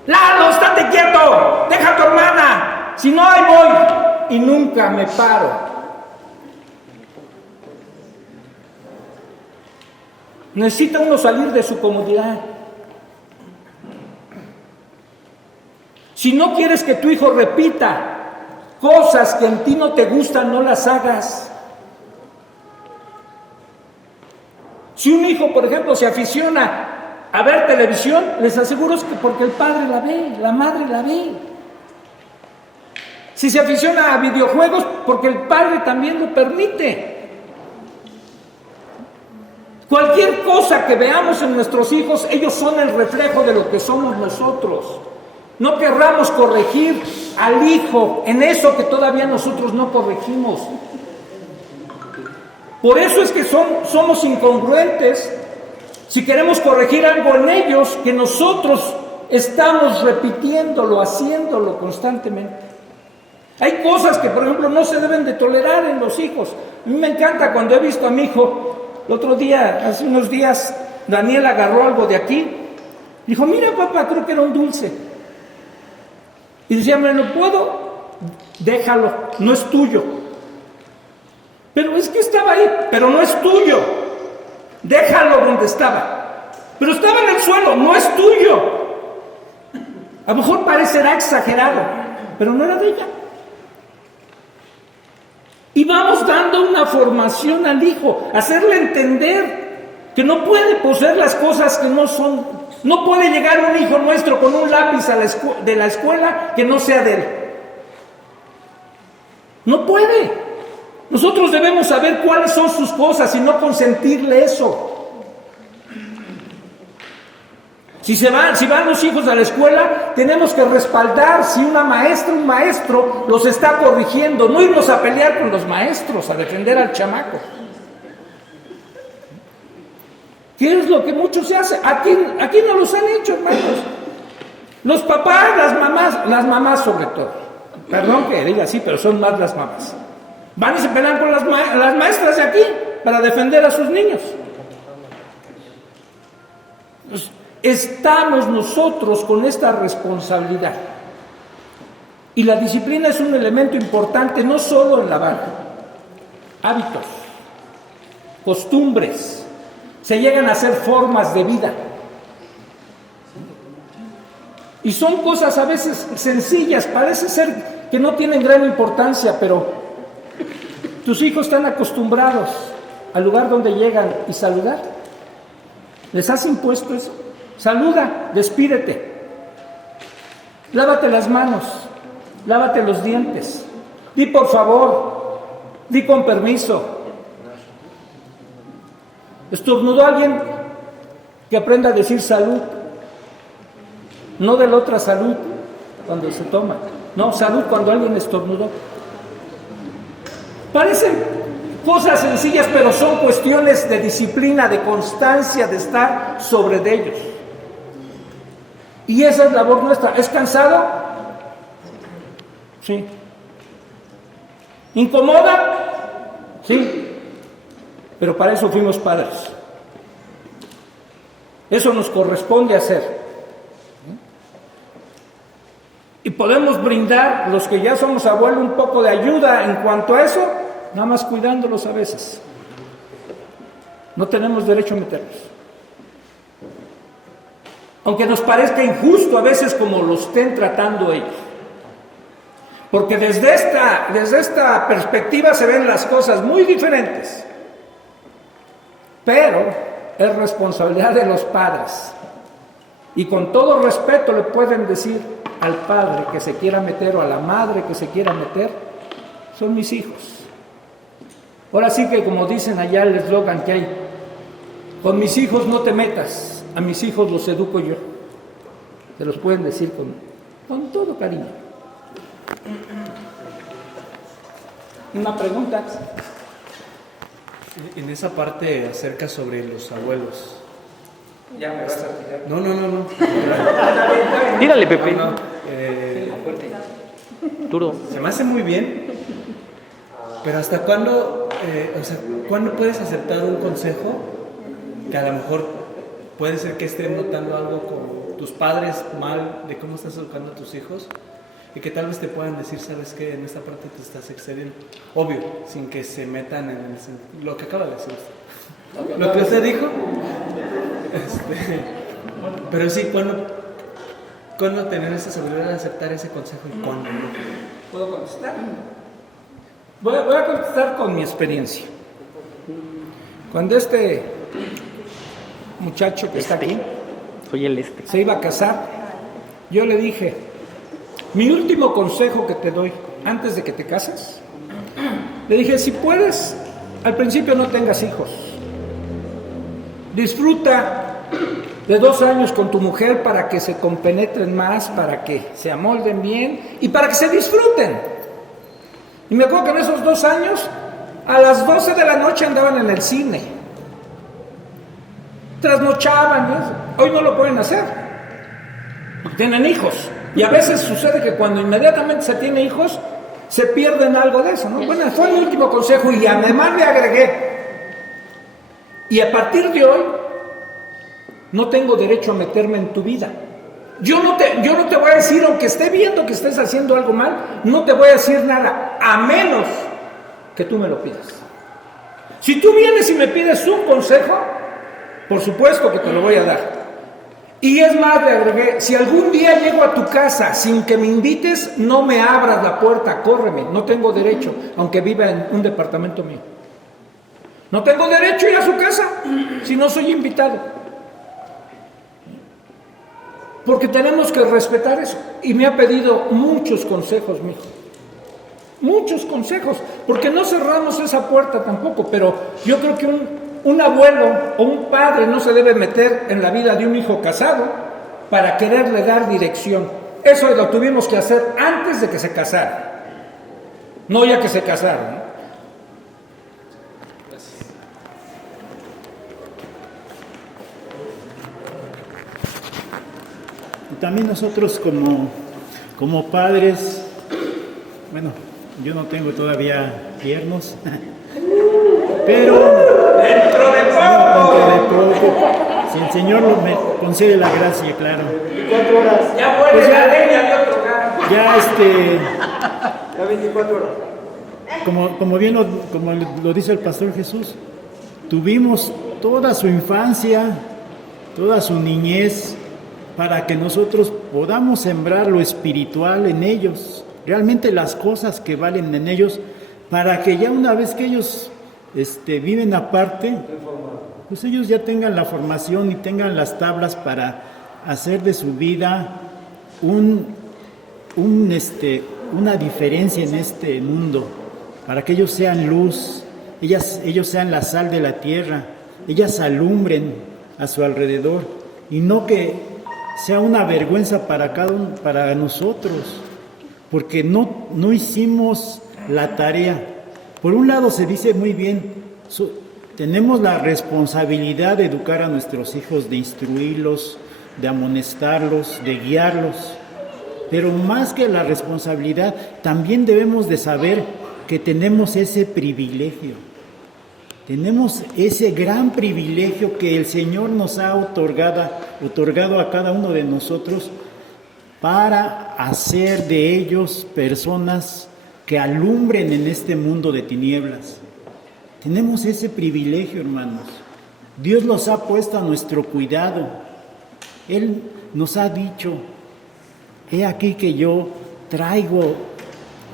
¡Lalo, estate quieto! ¡Deja a tu hermana! Si no, ahí voy. Y nunca me paro. Necesita uno salir de su comodidad. Si no quieres que tu hijo repita cosas que en ti no te gustan, no las hagas. Si un hijo, por ejemplo, se aficiona a ver televisión, les aseguro es que porque el padre la ve, la madre la ve. Si se aficiona a videojuegos, porque el padre también lo permite. Cualquier cosa que veamos en nuestros hijos, ellos son el reflejo de lo que somos nosotros. No querramos corregir al hijo en eso que todavía nosotros no corregimos. Por eso es que somos incongruentes si queremos corregir algo en ellos que nosotros estamos repitiéndolo, haciéndolo constantemente. Hay cosas que, por ejemplo, no se deben de tolerar en los hijos. A mí me encanta cuando he visto a mi hijo. El otro día, hace unos días, Daniel agarró algo de aquí. Dijo, mira papá, creo que era un dulce. Y decía, me no puedo, déjalo, no es tuyo. Pero es que estaba ahí, pero no es tuyo. Déjalo donde estaba. Pero estaba en el suelo, no es tuyo. A lo mejor parecerá exagerado, pero no era de ella. Y vamos dando una formación al hijo, hacerle entender que no puede poseer las cosas que no son. No puede llegar un hijo nuestro con un lápiz de la escuela que no sea de él. No puede. Nosotros debemos saber cuáles son sus cosas y no consentirle eso. Si van los hijos a la escuela, tenemos que respaldar si una maestra, un maestro los está corrigiendo, no irnos a pelear con los maestros, a defender al chamaco. ¿Qué es lo que muchos se hacen? Aquí no los han hecho, hermanos. Los papás, las mamás sobre todo. Perdón que diga así, pero son más las mamás. Van y se pelean con las maestras de aquí para defender a sus niños. Pues, estamos nosotros con esta responsabilidad. Y la disciplina es un elemento importante no solo en la barra. Hábitos, costumbres, se llegan a ser formas de vida. Y son cosas a veces sencillas, parece ser que no tienen gran importancia, pero tus hijos están acostumbrados al lugar donde llegan y saludar. ¿Les has impuesto eso? Saluda, despídete. Lávate las manos, lávate los dientes. Di por favor, di con permiso. Estornudó alguien, que aprenda a decir salud. No de la otra salud cuando se toma. No, salud cuando alguien estornudó. Parecen cosas sencillas, pero son cuestiones de disciplina, de constancia, de estar sobre de ellos. Y esa es labor nuestra. ¿Es cansado? Sí. ¿Incomoda? Sí. Pero para eso fuimos padres. Eso nos corresponde hacer. Y podemos brindar, los que ya somos abuelos, un poco de ayuda en cuanto a eso, nada más cuidándolos a veces. No tenemos derecho a meterlos. Aunque nos parezca injusto a veces como lo estén tratando ellos. Porque desde esta perspectiva se ven las cosas muy diferentes. Pero es responsabilidad de los padres. Y con todo respeto le pueden decir al padre que se quiera meter o a la madre que se quiera meter, son mis hijos. Ahora sí que como dicen allá el eslogan que hay, con mis hijos no te metas, a mis hijos los educo yo. Se los pueden decir con todo cariño. Una pregunta. En esa parte acerca sobre los abuelos. Ya me vas a tirar. No. Tírale, Pepe. No, Duro. se me hace muy bien, pero ¿hasta cuándo, cuándo puedes aceptar un consejo que a lo mejor puede ser que estén notando algo con tus padres mal de cómo estás educando a tus hijos y que tal vez te puedan decir, sabes que en esta parte te estás excediendo? Obvio, sin que se metan en lo que acaba de decir usted. Lo que usted dijo. Pero sí, ¿cuándo tener esa seguridad de aceptar ese consejo y cuándo no? ¿Puedo contestar? Voy a contestar con mi experiencia. Cuando este muchacho que está aquí Soy el se iba a casar, yo le dije, mi último consejo que te doy antes de que te cases, le dije, si puedes, al principio no tengas hijos. Disfruta de 2 años con tu mujer para que se compenetren más, para que se amolden bien y para que se disfruten. Y me acuerdo que en esos 2 años, a las 12 de la noche andaban en el cine. Trasnochaban, ¿no? Hoy no lo pueden hacer. Tienen hijos. Y a veces sucede que cuando inmediatamente se tiene hijos, se pierden algo de eso, ¿no? Bueno, fue mi último consejo y además le agregué. Y a partir de hoy, no tengo derecho a meterme en tu vida. Yo no te voy a decir, aunque esté viendo que estés haciendo algo mal, no te voy a decir nada, a menos que tú me lo pidas. Si tú vienes y me pides un consejo, por supuesto que te lo voy a dar. Y es más, le agregué, si algún día llego a tu casa sin que me invites, no me abras la puerta, córreme, no tengo derecho, aunque viva en un departamento mío. No tengo derecho a ir a su casa si no soy invitado. Porque tenemos que respetar eso. Y me ha pedido muchos consejos, mi hijo. Muchos consejos. Porque no cerramos esa puerta tampoco. Pero yo creo que un abuelo o un padre no se debe meter en la vida de un hijo casado para quererle dar dirección. Eso lo tuvimos que hacer antes de que se casara. No ya que se casaron, ¿no? también nosotros como padres, bueno, yo no tengo todavía yernos, pero dentro de poco, si el Señor me concede la gracia, claro. 24 horas. Ya muere Pues la leña de otro lugar. Ya 24 horas. Como bien como lo dice el pastor Jesús, tuvimos toda su infancia, toda su niñez, para que nosotros podamos sembrar lo espiritual en ellos, realmente las cosas que valen en ellos, para que ya una vez que ellos viven aparte, pues ellos ya tengan la formación y tengan las tablas para hacer de su vida una diferencia en este mundo, para que ellos sean luz, ellos sean la sal de la tierra, ellas alumbren a su alrededor y no que sea una vergüenza para nosotros, porque no hicimos la tarea. Por un lado se dice muy bien, tenemos la responsabilidad de educar a nuestros hijos, de instruirlos, de amonestarlos, de guiarlos, pero más que la responsabilidad, también debemos de saber que tenemos ese privilegio. Tenemos ese gran privilegio que el Señor nos ha otorgado a cada uno de nosotros para hacer de ellos personas que alumbren en este mundo de tinieblas. Tenemos ese privilegio, hermanos. Dios los ha puesto a nuestro cuidado. Él nos ha dicho, he aquí que yo traigo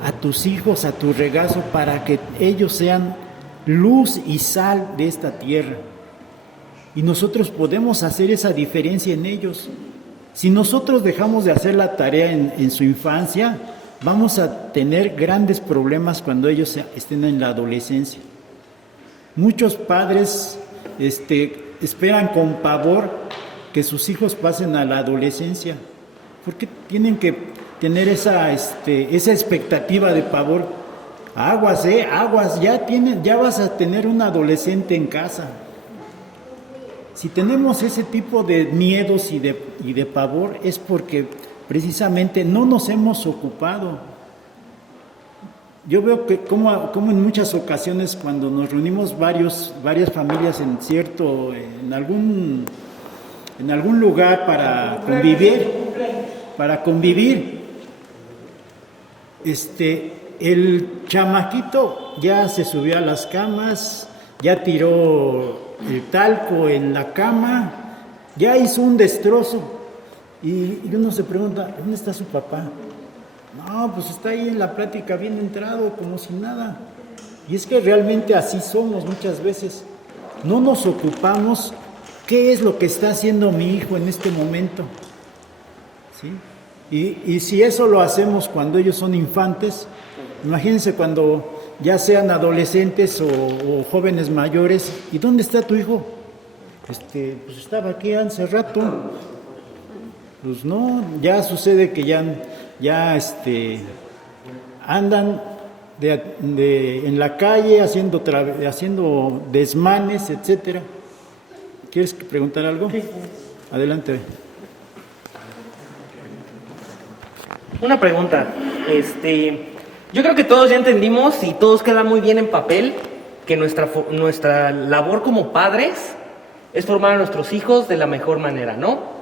a tus hijos a tu regazo para que ellos sean luz y sal de esta tierra. Y nosotros podemos hacer esa diferencia en ellos. Si nosotros dejamos de hacer la tarea en su infancia, vamos a tener grandes problemas cuando ellos estén en la adolescencia. Muchos padres esperan con pavor que sus hijos pasen a la adolescencia, porque tienen que tener esa expectativa de pavor. Aguas, ya vas a tener un adolescente en casa. Si tenemos ese tipo de miedos y de pavor, es porque precisamente no nos hemos ocupado. Yo veo que como en muchas ocasiones cuando nos reunimos varias familias en algún lugar para convivir, el chamaquito ya se subió a las camas, ya tiró el talco en la cama, ya hizo un destrozo. Y uno se pregunta, ¿dónde está su papá? No, pues está ahí en la plática bien entrado, como si nada. Y es que realmente así somos muchas veces. No nos ocupamos qué es lo que está haciendo mi hijo en este momento. ¿Sí? Y si eso lo hacemos cuando ellos son infantes, imagínense cuando ya sean adolescentes o jóvenes mayores. ¿Y dónde está tu hijo? Pues estaba aquí hace rato. Pues no, ya sucede que ya andan en la calle haciendo desmanes, etcétera. ¿Quieres preguntar algo? Sí. Adelante. Una pregunta. Yo creo que todos ya entendimos y todos queda muy bien en papel que nuestra labor como padres es formar a nuestros hijos de la mejor manera, ¿no?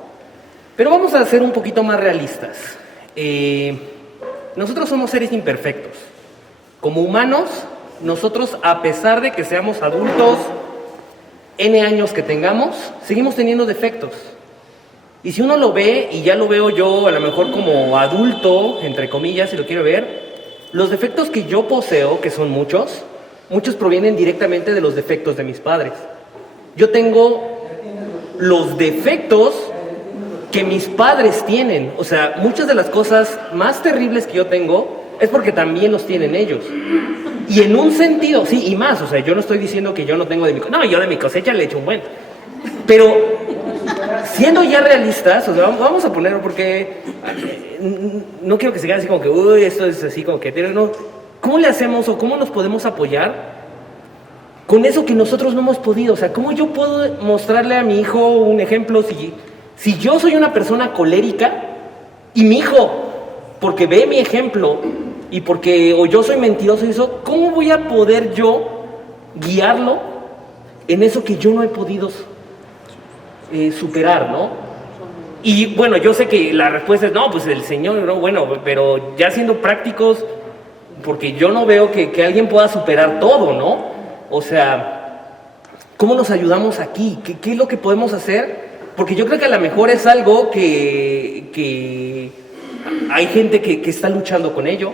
Pero vamos a ser un poquito más realistas. Nosotros somos seres imperfectos. Como humanos, nosotros, a pesar de que seamos adultos, N años que tengamos, seguimos teniendo defectos. Y si uno lo ve, y ya lo veo yo a lo mejor como adulto, entre comillas, si lo quiero ver, los defectos que yo poseo, que son muchos provienen directamente de los defectos de mis padres. Yo tengo los defectos que mis padres tienen. O sea, muchas de las cosas más terribles que yo tengo es porque también los tienen ellos. Y en un sentido, sí, y más, o sea, yo no estoy diciendo que yo no tengo no, yo de mi cosecha le echo un buen. Pero, siendo ya realistas, o sea, vamos a ponerlo porque no quiero que se quede así como que, uy, esto es así como que, no. ¿Cómo le hacemos o cómo nos podemos apoyar con eso que nosotros no hemos podido? O sea, ¿cómo yo puedo mostrarle a mi hijo un ejemplo si yo soy una persona colérica Y mi hijo, porque ve mi ejemplo y porque o yo soy mentiroso y eso, ¿cómo voy a poder yo guiarlo en eso que yo no he podido superar, ¿no? Y bueno, yo sé que la respuesta es no, pues el Señor, no, bueno, pero ya siendo prácticos, porque yo no veo que alguien pueda superar todo, ¿no? O sea, ¿cómo nos ayudamos aquí? ¿Qué es lo que podemos hacer? Porque yo creo que a lo mejor es algo que hay gente que está luchando con ello,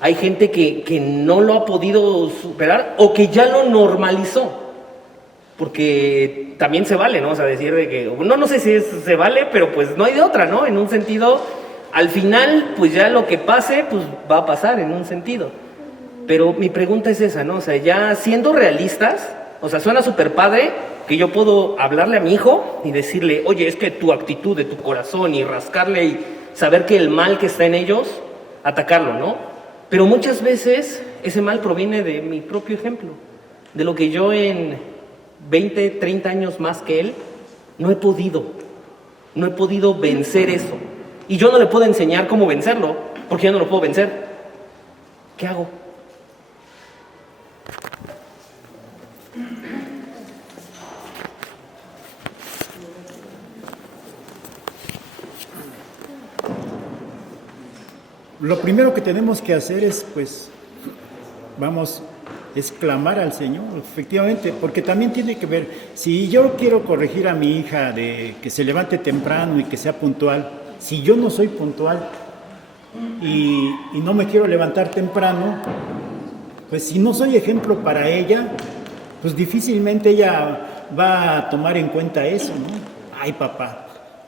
hay gente que no lo ha podido superar o que ya lo normalizó. Porque también se vale, ¿no? O sea, decir de que, no sé si se vale, pero pues no hay de otra, ¿no? En un sentido, al final, pues ya lo que pase, pues va a pasar en un sentido. Pero mi pregunta es esa, ¿no? O sea, ya siendo realistas, o sea, suena súper padre que yo puedo hablarle a mi hijo y decirle, oye, es que tu actitud de tu corazón y rascarle y saber que el mal que está en ellos, atacarlo, ¿no? Pero muchas veces ese mal proviene de mi propio ejemplo, de lo que yo en 20, 30 años más que él, no he podido vencer eso. Y yo no le puedo enseñar cómo vencerlo, porque yo no lo puedo vencer. ¿Qué hago? Lo primero que tenemos que hacer es, pues, es clamar al Señor, efectivamente, porque también tiene que ver, si yo quiero corregir a mi hija de que se levante temprano y que sea puntual, si yo no soy puntual y no me quiero levantar temprano, pues si no soy ejemplo para ella, pues difícilmente ella va a tomar en cuenta eso, ¿no? Ay, papá,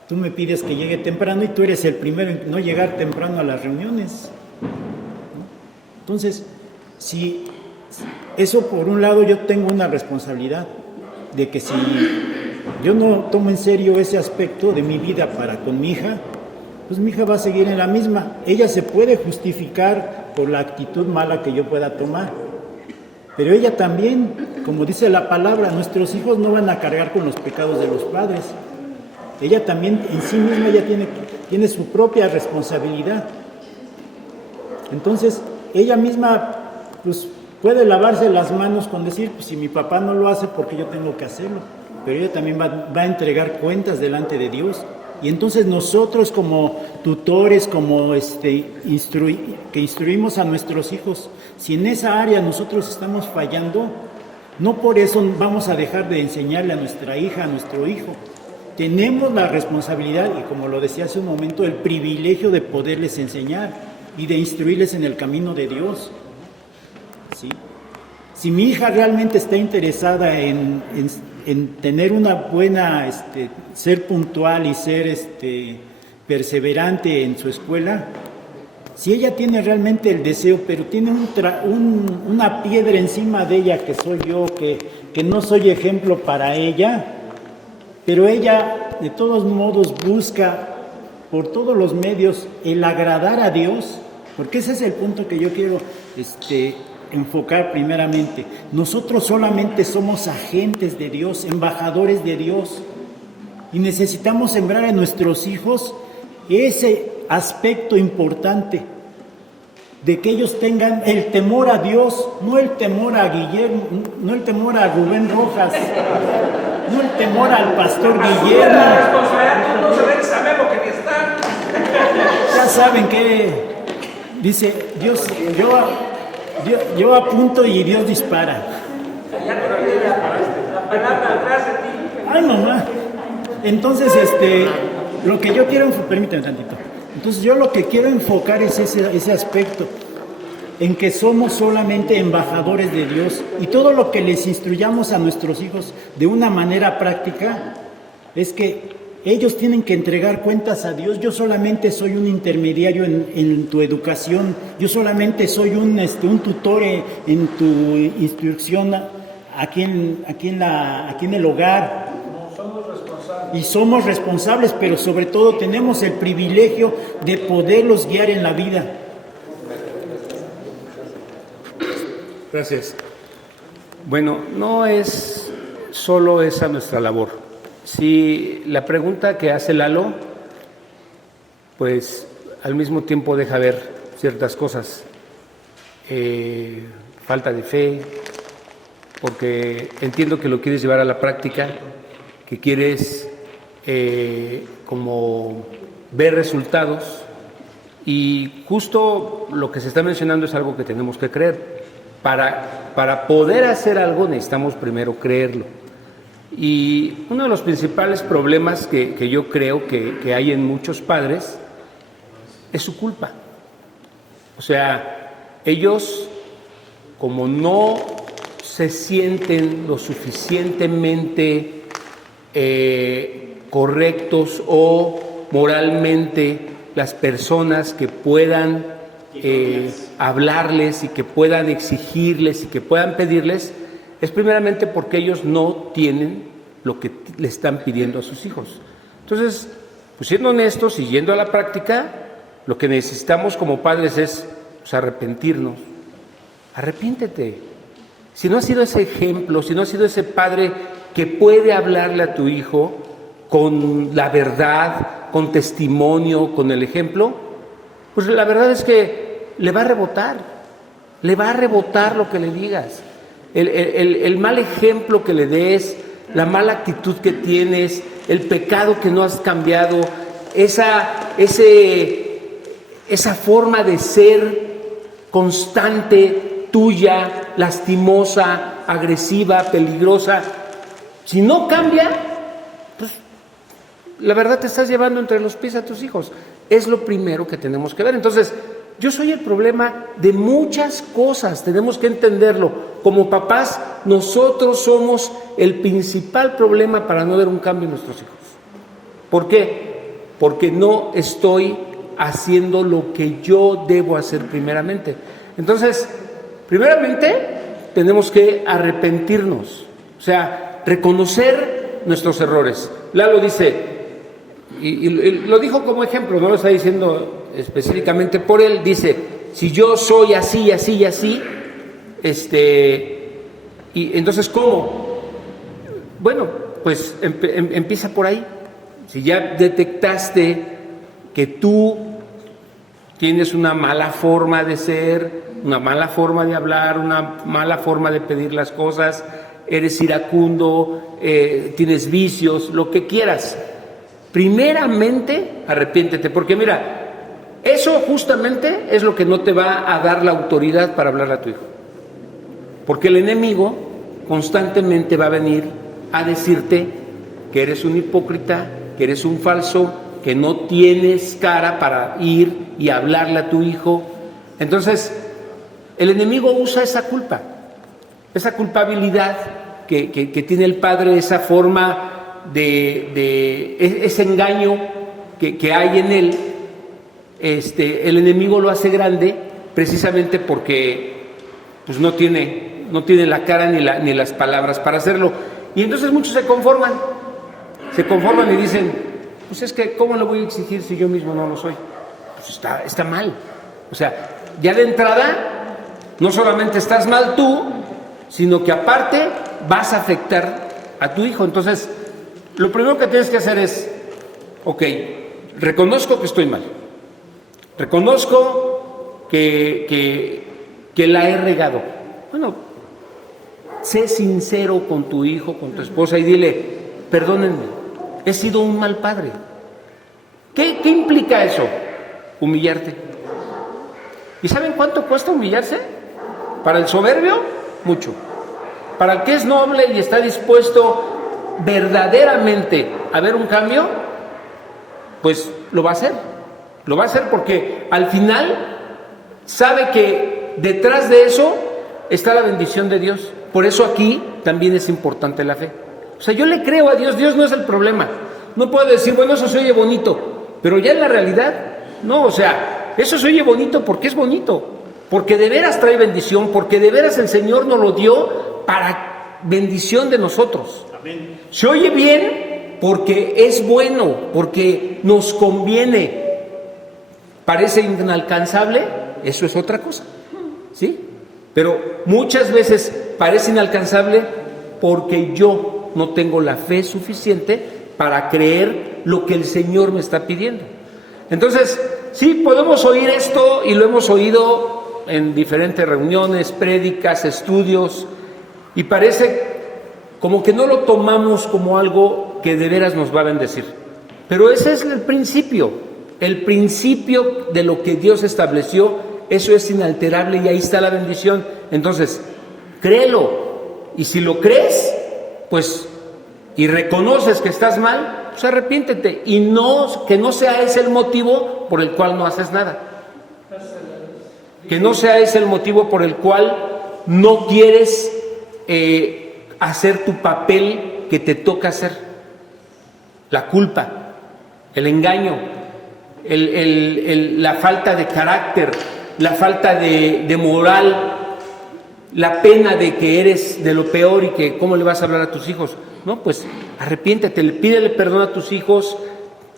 tú me pides que llegue temprano y tú eres el primero en no llegar temprano a las reuniones, ¿no? Entonces, si eso por un lado yo tengo una responsabilidad de que si yo no tomo en serio ese aspecto de mi vida para con mi hija, pues mi hija va a seguir en la misma. Ella se puede justificar por la actitud mala que yo pueda tomar, pero ella también, como dice la palabra, nuestros hijos no van a cargar con los pecados de los padres. Ella también en sí misma ya tiene su propia responsabilidad. Entonces, ella misma pues puede lavarse las manos con decir, pues si mi papá no lo hace, ¿por qué yo tengo que hacerlo? Pero ella también va a entregar cuentas delante de Dios. Y entonces nosotros como tutores, como que instruimos a nuestros hijos, si en esa área nosotros estamos fallando, no por eso vamos a dejar de enseñarle a nuestra hija, a nuestro hijo. Tenemos la responsabilidad y, como lo decía hace un momento, el privilegio de poderles enseñar y de instruirles en el camino de Dios. ¿Sí? Si mi hija realmente está interesada en tener una buena, ser puntual y ser perseverante en su escuela, si ella tiene realmente el deseo, pero tiene una piedra encima de ella que soy yo, que no soy ejemplo para ella, pero ella de todos modos busca por todos los medios el agradar a Dios, porque ese es el punto que yo quiero enfocar primeramente. Nosotros solamente somos agentes de Dios, embajadores de Dios, y necesitamos sembrar en nuestros hijos ese aspecto importante de que ellos tengan el temor a Dios, no el temor a Guillermo, no el temor a Rubén Rojas, no el temor al pastor Guillermo. Ya saben que dice Dios, yo apunto y Dios dispara. Ay, mamá. Entonces, lo que yo quiero, permíteme tantito. Entonces, yo lo que quiero enfocar es ese aspecto, en que somos solamente embajadores de Dios, y todo lo que les instruyamos a nuestros hijos de una manera práctica es que ellos tienen que entregar cuentas a Dios. Yo solamente soy un intermediario en tu educación, yo solamente soy un tutor en tu instrucción aquí en el hogar. Y somos responsables, pero sobre todo tenemos el privilegio de poderlos guiar en la vida. Gracias. Bueno, no es solo esa nuestra labor. Si la pregunta que hace Lalo, pues al mismo tiempo deja ver ciertas cosas. Falta de fe, porque entiendo que lo quieres llevar a la práctica, que quieres como ver resultados, y justo lo que se está mencionando es algo que tenemos que creer. Para poder hacer algo necesitamos primero creerlo. Y uno de los principales problemas que yo creo que hay en muchos padres es su culpa. O sea, ellos, como no se sienten lo suficientemente correctos o moralmente las personas que puedan hablarles y que puedan exigirles y que puedan pedirles, es primeramente porque ellos no tienen lo que le están pidiendo a sus hijos. Entonces, pues siendo honestos y yendo a la práctica, lo que necesitamos como padres es pues, arrepentirnos. Arrepiéntete. Si no has sido ese ejemplo, si no has sido ese padre que puede hablarle a tu hijo con la verdad, con testimonio, con el ejemplo, pues la verdad es que le va a rebotar lo que le digas. El mal ejemplo que le des, la mala actitud que tienes, el pecado que no has cambiado, esa forma de ser constante, tuya, lastimosa, agresiva, peligrosa, si no cambia, pues la verdad te estás llevando entre los pies a tus hijos. Es lo primero que tenemos que ver. Entonces, yo soy el problema de muchas cosas, tenemos que entenderlo. Como papás, nosotros somos el principal problema para no ver un cambio en nuestros hijos. ¿Por qué? Porque no estoy haciendo lo que yo debo hacer primeramente. Entonces, primeramente, tenemos que arrepentirnos, o sea, reconocer nuestros errores. Lalo dice, y lo dijo como ejemplo, no lo está diciendo específicamente por él, dice, si yo soy así, así y así, y entonces ¿cómo? Bueno, pues empieza por ahí. Si ya detectaste que tú tienes una mala forma de ser, una mala forma de hablar, una mala forma de pedir las cosas, eres iracundo, tienes vicios, lo que quieras, primeramente arrepiéntete, porque mira, eso justamente es lo que no te va a dar la autoridad para hablar a tu hijo. Porque el enemigo constantemente va a venir a decirte que eres un hipócrita, que eres un falso, que no tienes cara para ir y hablarle a tu hijo. Entonces, el enemigo usa esa culpa, esa culpabilidad que tiene el padre, esa forma de ese engaño que hay en él. El enemigo lo hace grande precisamente porque pues no tiene la cara ni las palabras para hacerlo. Y entonces muchos se conforman y dicen, pues es que ¿cómo le voy a exigir si yo mismo no lo soy? Pues está mal. O sea, ya de entrada no solamente estás mal tú, sino que aparte vas a afectar a tu hijo. Entonces, lo primero que tienes que hacer es, ok, reconozco que estoy mal. Reconozco que la he regado. Bueno, sé sincero con tu hijo, con tu esposa y dile, perdónenme, he sido un mal padre. ¿Qué implica eso? Humillarte. ¿Y saben cuánto cuesta humillarse? Para el soberbio, mucho. Para el que es noble y está dispuesto verdaderamente a ver un cambio, pues lo va a hacer. Lo va a hacer porque al final sabe que detrás de eso está la bendición de Dios. Por eso aquí también es importante la fe. O sea, yo le creo a Dios, Dios no es el problema. No puedo decir, bueno, eso se oye bonito, pero ya en la realidad, no, o sea, eso se oye bonito porque es bonito, porque de veras trae bendición, porque de veras el Señor nos lo dio para bendición de nosotros. Amén. Se oye bien porque es bueno, porque nos conviene. Parece inalcanzable, eso es otra cosa, ¿sí? Pero muchas veces parece inalcanzable porque yo no tengo la fe suficiente para creer lo que el Señor me está pidiendo. Entonces, sí, podemos oír esto y lo hemos oído en diferentes reuniones, prédicas, estudios, y parece como que no lo tomamos como algo que de veras nos va a bendecir. Pero ese es el principio de lo que Dios estableció, eso es inalterable y ahí está la bendición. Entonces, créelo, y si lo crees, pues, y reconoces que estás mal, pues arrepiéntete, y no, que no sea ese el motivo por el cual no haces nada. Que no sea ese el motivo por el cual no quieres hacer tu papel que te toca hacer. La culpa, el engaño, la falta de carácter, la falta de moral, la pena de que eres de lo peor y que cómo le vas a hablar a tus hijos. No, pues arrepiéntete, pídele perdón a tus hijos,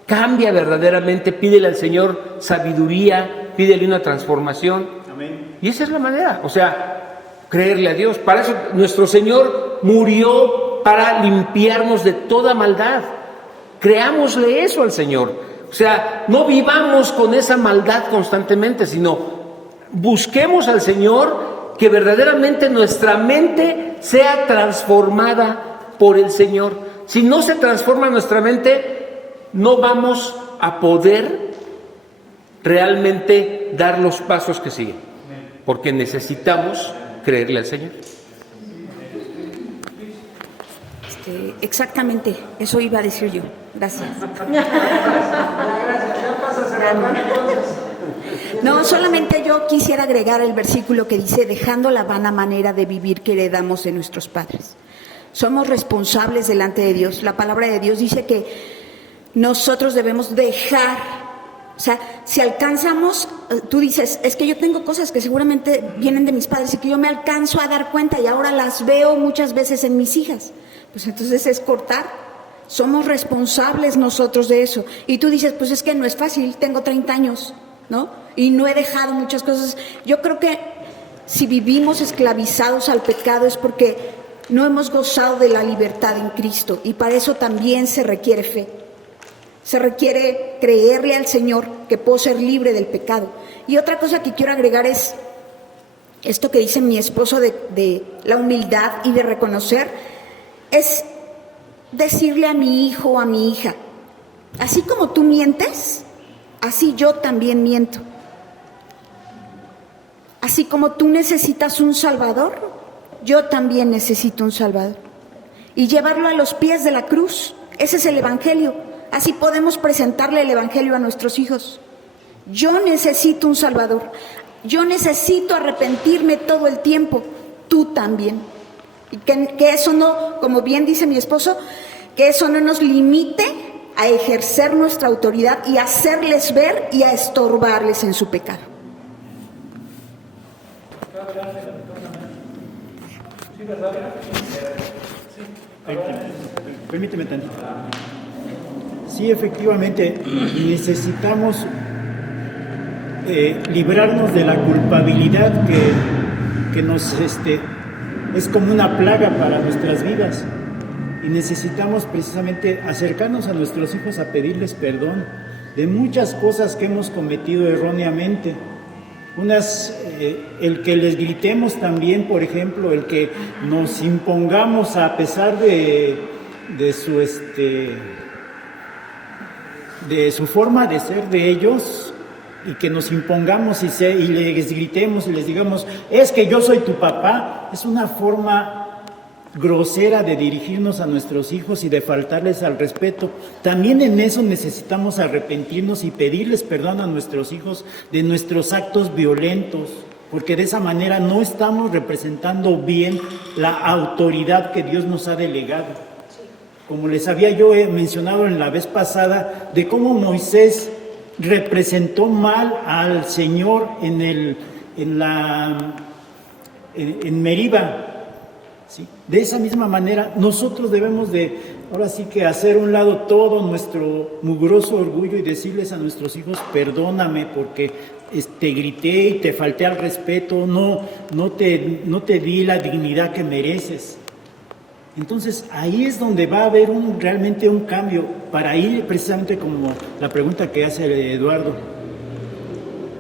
cambia verdaderamente, pídele al Señor sabiduría, pídele una transformación. Amén. Y esa es la manera, o sea, creerle a Dios. Para eso nuestro Señor murió, para limpiarnos de toda maldad. Creámosle eso al Señor. O sea, no vivamos con esa maldad constantemente, sino busquemos al Señor, que verdaderamente nuestra mente sea transformada por el Señor. Si no se transforma nuestra mente, no vamos a poder realmente dar los pasos que siguen, porque necesitamos creerle al Señor. Exactamente, eso iba a decir yo. Gracias. No, solamente yo quisiera agregar el versículo que dice: dejando la vana manera de vivir que heredamos de nuestros padres. Somos responsables delante de Dios. La palabra de Dios dice que nosotros debemos dejar, o sea, si alcanzamos, tú dices, es que yo tengo cosas que seguramente vienen de mis padres y que yo me alcanzo a dar cuenta y ahora las veo muchas veces en mis hijas. Pues entonces es cortar. Somos responsables nosotros de eso. Y tú dices, pues es que no es fácil, tengo 30 años, ¿no? Y no he dejado muchas cosas. Yo creo que si vivimos esclavizados al pecado es porque no hemos gozado de la libertad en Cristo, y para eso también se requiere fe. Se requiere creerle al Señor que puedo ser libre del pecado. Y otra cosa que quiero agregar es esto que dice mi esposo de la humildad y de reconocer, es decirle a mi hijo o a mi hija: así como tú mientes, así yo también miento. Así como tú necesitas un Salvador, yo también necesito un Salvador. Y llevarlo a los pies de la cruz. Ese es el Evangelio. Así podemos presentarle el Evangelio a nuestros hijos. Yo necesito un Salvador. Yo necesito arrepentirme todo el tiempo. Tú también. Y que eso no, como bien dice mi esposo, que eso no nos limite a ejercer nuestra autoridad y a hacerles ver y a estorbarles en su pecado. Permíteme tantito. Sí, efectivamente, necesitamos librarnos de la culpabilidad que nos es como una plaga para nuestras vidas, y necesitamos precisamente acercarnos a nuestros hijos a pedirles perdón de muchas cosas que hemos cometido erróneamente. El que les gritemos también, por ejemplo, el que nos impongamos a pesar de su forma de ser de ellos, y que nos impongamos y les gritemos y les digamos: es que yo soy tu papá. Es una forma grosera de dirigirnos a nuestros hijos y de faltarles al respeto. También en eso necesitamos arrepentirnos y pedirles perdón a nuestros hijos de nuestros actos violentos, porque de esa manera no estamos representando bien la autoridad que Dios nos ha delegado. Como les había yo mencionado en la vez pasada, de cómo Moisés representó mal al Señor en Meriba. ¿Sí? De esa misma manera nosotros debemos de, ahora sí que hacer un lado todo nuestro mugroso orgullo y decirles a nuestros hijos: perdóname porque te grité y te falté al respeto, no te di la dignidad que mereces. Entonces ahí es donde va a haber realmente un cambio, para ir precisamente como la pregunta que hace Eduardo,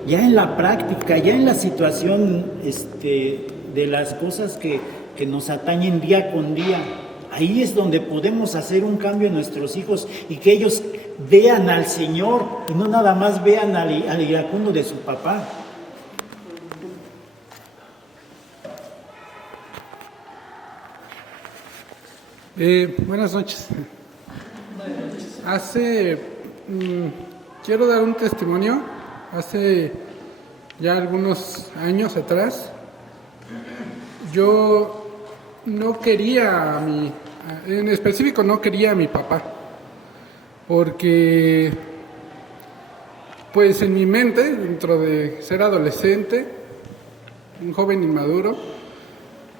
ya en la práctica, ya en la situación de las cosas que nos atañen día con día. Ahí es donde podemos hacer un cambio en nuestros hijos y que ellos vean al Señor y no nada más vean al iracundo de su papá. Buenas noches. Quiero dar un testimonio. Hace ya algunos años atrás, yo no quería en específico no quería a mi papá, porque pues en mi mente, dentro de ser adolescente, un joven inmaduro,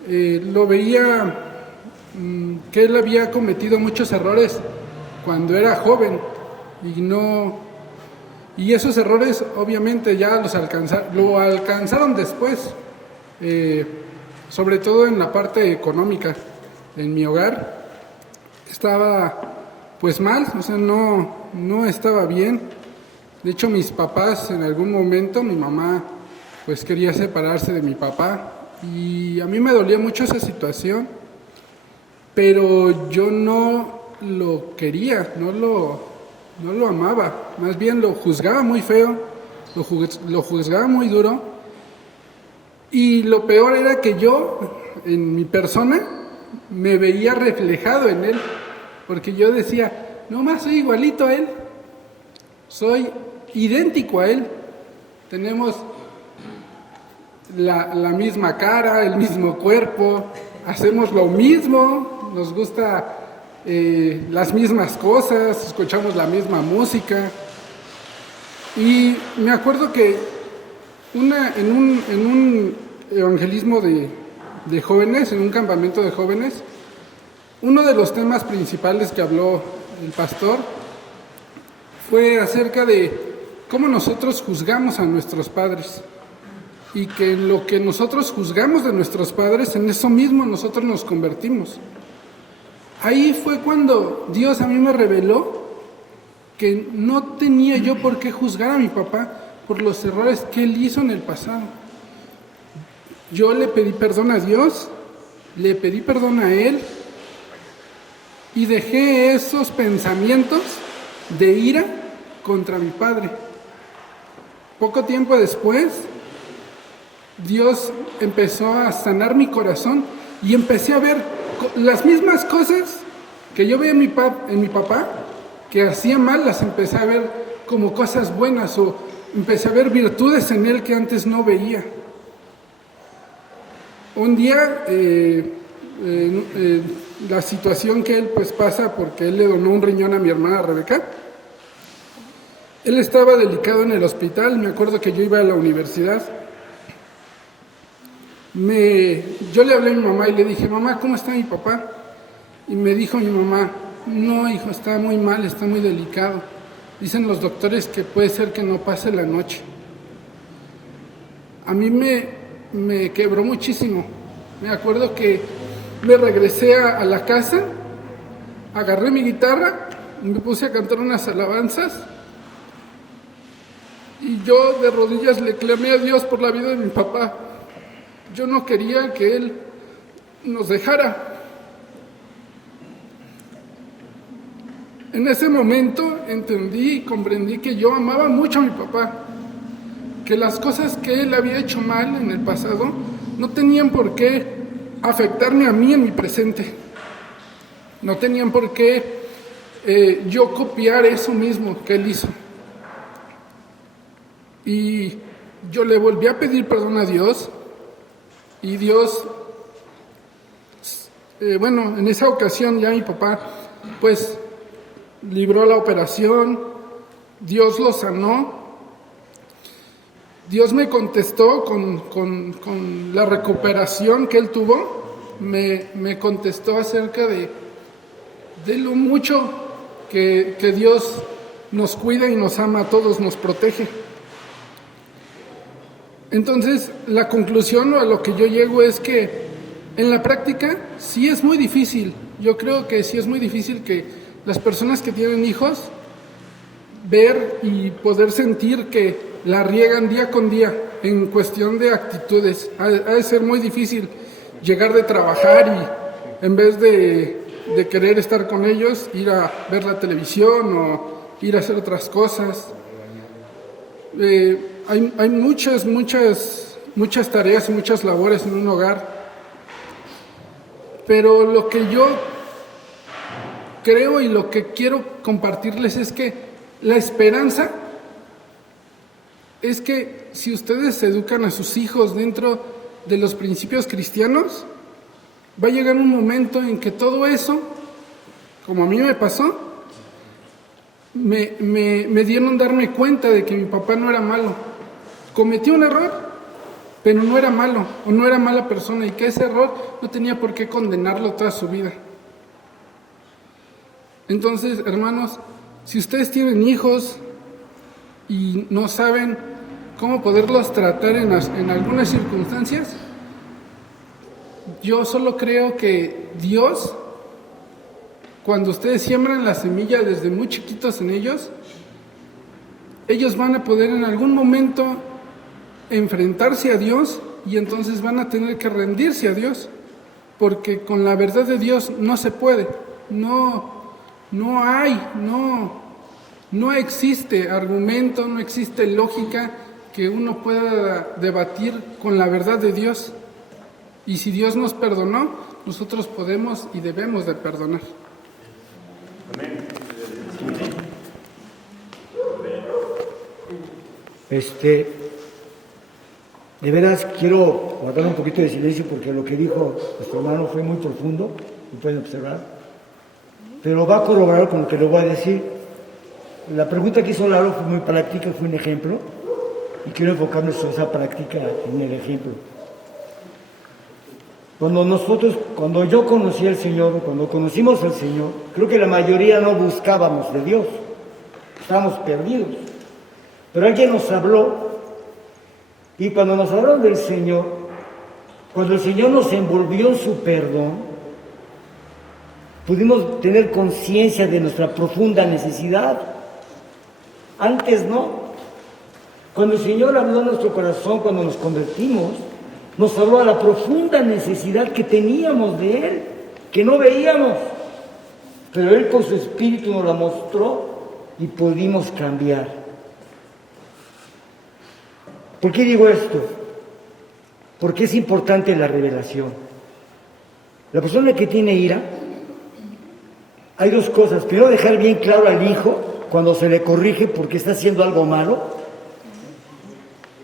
lo veía que él había cometido muchos errores cuando era joven y esos errores obviamente ya lo alcanzaron después, sobre todo en la parte económica. En mi hogar estaba pues mal, o sea, no estaba bien. De hecho, mis papás en algún momento, mi mamá pues quería separarse de mi papá y a mí me dolía mucho esa situación, pero yo no lo quería, no lo amaba, más bien lo juzgaba muy feo, lo juzgaba muy duro, y lo peor era que yo, en mi persona, me veía reflejado en él, porque yo decía, no más soy igualito a él, soy idéntico a él, tenemos la misma cara, el mismo cuerpo, hacemos lo mismo, nos gusta las mismas cosas, escuchamos la misma música. Y me acuerdo que en un evangelismo de jóvenes, en un campamento de jóvenes, uno de los temas principales que habló el pastor fue acerca de cómo nosotros juzgamos a nuestros padres, y que en lo que nosotros juzgamos de nuestros padres, en eso mismo nosotros nos convertimos. Ahí fue cuando Dios a mí me reveló que no tenía yo por qué juzgar a mi papá por los errores que él hizo en el pasado. Yo le pedí perdón a Dios, le pedí perdón a él y dejé esos pensamientos de ira contra mi padre. Poco tiempo después, Dios empezó a sanar mi corazón y empecé a ver las mismas cosas que yo veía en mi papá, que hacía mal, las empecé a ver como cosas buenas, o empecé a ver virtudes en él que antes no veía. Un día, la situación que él pues pasa, porque él le donó un riñón a mi hermana Rebeca, él estaba delicado en el hospital. Me acuerdo que yo iba a la universidad. Yo le hablé a mi mamá y le dije, mamá, ¿cómo está mi papá? Y me dijo mi mamá, no, hijo, está muy mal, está muy delicado. Dicen los doctores que puede ser que no pase la noche. A mí me quebró muchísimo. Me acuerdo que me regresé a la casa, agarré mi guitarra, me puse a cantar unas alabanzas y yo de rodillas le clamé a Dios por la vida de mi papá. Yo no quería que él nos dejara. En ese momento entendí y comprendí que yo amaba mucho a mi papá, que las cosas que él había hecho mal en el pasado no tenían por qué afectarme a mí en mi presente. No tenían por qué yo copiar eso mismo que él hizo. Y yo le volví a pedir perdón a Dios. Y Dios, en esa ocasión ya mi papá, pues, libró la operación, Dios lo sanó, Dios me contestó con la recuperación que él tuvo, me contestó acerca de lo mucho que Dios nos cuida y nos ama a todos, nos protege. Entonces, la conclusión o a lo que yo llego es que en la práctica sí es muy difícil. Yo creo que sí es muy difícil que las personas que tienen hijos ver y poder sentir que la riegan día con día en cuestión de actitudes. Ha de ser muy difícil llegar de trabajar y en vez de querer estar con ellos, ir a ver la televisión o ir a hacer otras cosas. Hay muchas tareas y muchas labores en un hogar, pero lo que yo creo y lo que quiero compartirles es que la esperanza es que si ustedes educan a sus hijos dentro de los principios cristianos, va a llegar un momento en que todo eso, como a mí me pasó, me dieron darme cuenta de que mi papá no era malo. Cometió un error, pero no era malo o no era mala persona, y que ese error no tenía por qué condenarlo toda su vida. Entonces, hermanos, si ustedes tienen hijos y no saben cómo poderlos tratar en algunas circunstancias, yo solo creo que Dios, cuando ustedes siembran la semilla desde muy chiquitos en ellos van a poder en algún momento enfrentarse a Dios, y entonces van a tener que rendirse a Dios, porque con la verdad de Dios no se puede, no existe argumento, no existe lógica que uno pueda debatir con la verdad de Dios. Y si Dios nos perdonó, nosotros podemos y debemos de perdonar. De veras quiero guardar un poquito de silencio porque lo que dijo nuestro hermano fue muy profundo, lo pueden observar, pero va a corroborar con lo que le voy a decir. La pregunta que hizo Lalo fue muy práctica, fue un ejemplo, y quiero enfocarme sobre esa práctica en el ejemplo. Cuando yo conocí al Señor, cuando conocimos al Señor, creo que la mayoría no buscábamos de Dios, estábamos perdidos. Pero alguien nos habló, y cuando nos hablaron del Señor, cuando el Señor nos envolvió en su perdón, pudimos tener conciencia de nuestra profunda necesidad. Antes no. Cuando el Señor habló a nuestro corazón, cuando nos convertimos, nos habló a la profunda necesidad que teníamos de Él, que no veíamos, pero Él con su Espíritu nos la mostró y pudimos cambiar. ¿Por qué digo esto? Porque es importante la revelación. La persona que tiene ira, hay dos cosas. Primero, dejar bien claro al hijo cuando se le corrige porque está haciendo algo malo,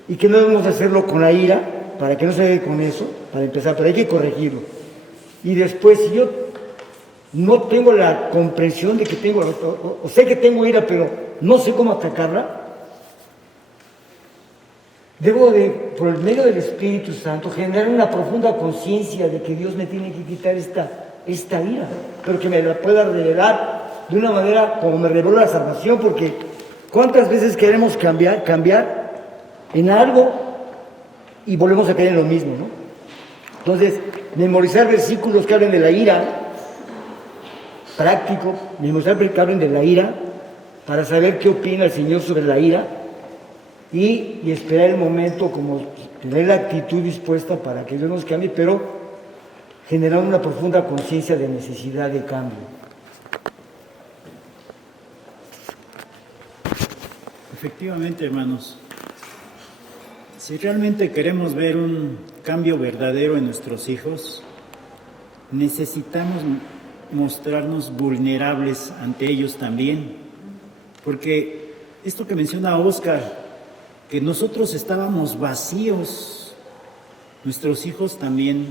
y que no debemos hacerlo con la ira, para que no se vea con eso, para empezar, pero hay que corregirlo. Y después, si yo no tengo la comprensión de que tengo, o sé que tengo ira, pero no sé cómo atacarla, debo de, por el medio del Espíritu Santo, generar una profunda conciencia de que Dios me tiene que quitar esta ira, pero que me la pueda revelar de una manera como me reveló la salvación, porque ¿cuántas veces queremos cambiar en algo y volvemos a caer en lo mismo, ¿no? Entonces, memorizar versículos que hablen de la ira, práctico, memorizar que hablen de la ira, para saber qué opina el Señor sobre la ira, y esperar el momento, como tener la actitud dispuesta para que Dios nos cambie, pero generar una profunda conciencia de necesidad de cambio. Efectivamente, hermanos, si realmente queremos ver un cambio verdadero en nuestros hijos, necesitamos mostrarnos vulnerables ante ellos también, porque esto que menciona Óscar, que nosotros estábamos vacíos, nuestros hijos también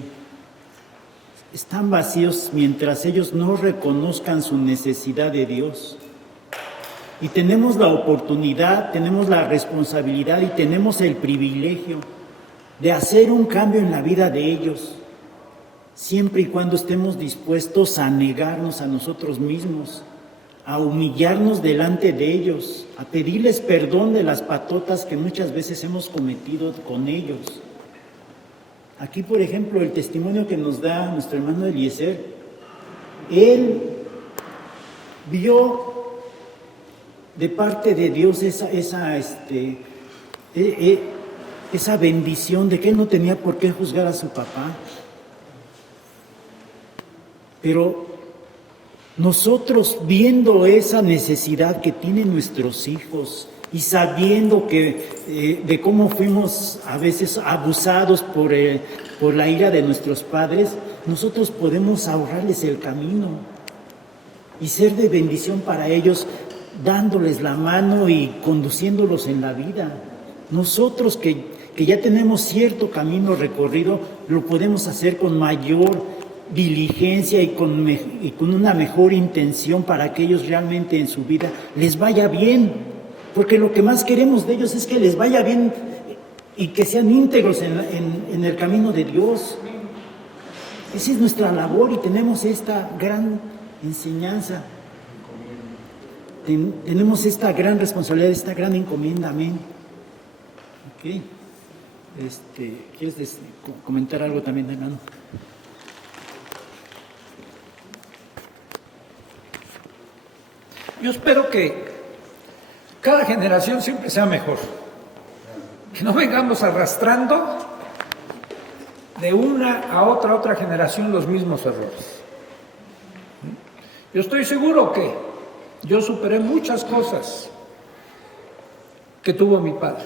están vacíos mientras ellos no reconozcan su necesidad de Dios. Y tenemos la oportunidad, tenemos la responsabilidad y tenemos el privilegio de hacer un cambio en la vida de ellos, siempre y cuando estemos dispuestos a negarnos a nosotros mismos, a humillarnos delante de ellos, a pedirles perdón de las patotas que muchas veces hemos cometido con ellos. Aquí, por ejemplo, el testimonio que nos da nuestro hermano Eliezer, él vio de parte de Dios esa esa bendición de que él no tenía por qué juzgar a su papá. Pero nosotros, viendo esa necesidad que tienen nuestros hijos y sabiendo que de cómo fuimos a veces abusados por la ira de nuestros padres, nosotros podemos ahorrarles el camino y ser de bendición para ellos, dándoles la mano y conduciéndolos en la vida. Nosotros que ya tenemos cierto camino recorrido, lo podemos hacer con mayor diligencia y con una mejor intención para que ellos realmente en su vida les vaya bien, porque lo que más queremos de ellos es que les vaya bien y que sean íntegros en el camino de Dios. Esa es nuestra labor y tenemos esta gran enseñanza, tenemos esta gran responsabilidad, esta gran encomienda. Amén. Okay. ¿Quieres comentar algo también, hermano? Yo espero que cada generación siempre sea mejor. Que no vengamos arrastrando de una a otra generación los mismos errores. Yo estoy seguro que yo superé muchas cosas que tuvo mi padre,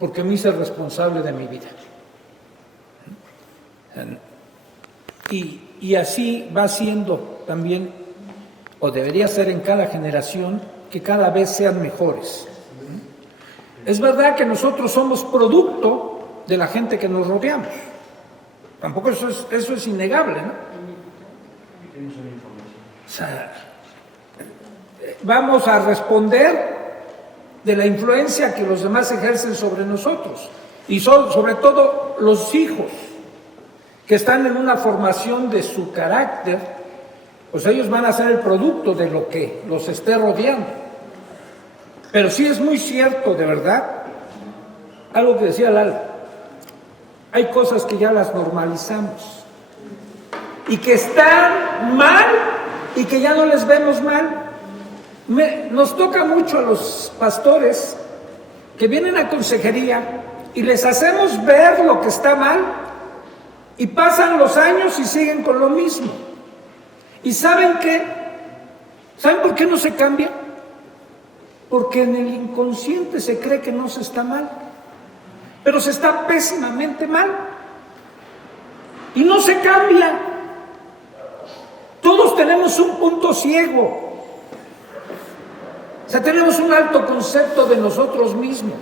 porque me hice responsable de mi vida. Y así va siendo también, o debería ser en cada generación, que cada vez sean mejores. Es verdad que nosotros somos producto de la gente que nos rodeamos. Tampoco eso es innegable, ¿no? O sea, vamos a responder de la influencia que los demás ejercen sobre nosotros. Y sobre todo los hijos que están en una formación de su carácter, pues ellos van a ser el producto de lo que los esté rodeando. Pero sí es muy cierto, de verdad, algo que decía Lalo, hay cosas que ya las normalizamos y que están mal y que ya no les vemos mal. Nos toca mucho a los pastores que vienen a consejería y les hacemos ver lo que está mal y pasan los años y siguen con lo mismo. ¿Y saben qué? ¿Saben por qué no se cambia? Porque en el inconsciente se cree que no se está mal, pero se está pésimamente mal. Y no se cambia. Todos tenemos un punto ciego. O sea, tenemos un alto concepto de nosotros mismos.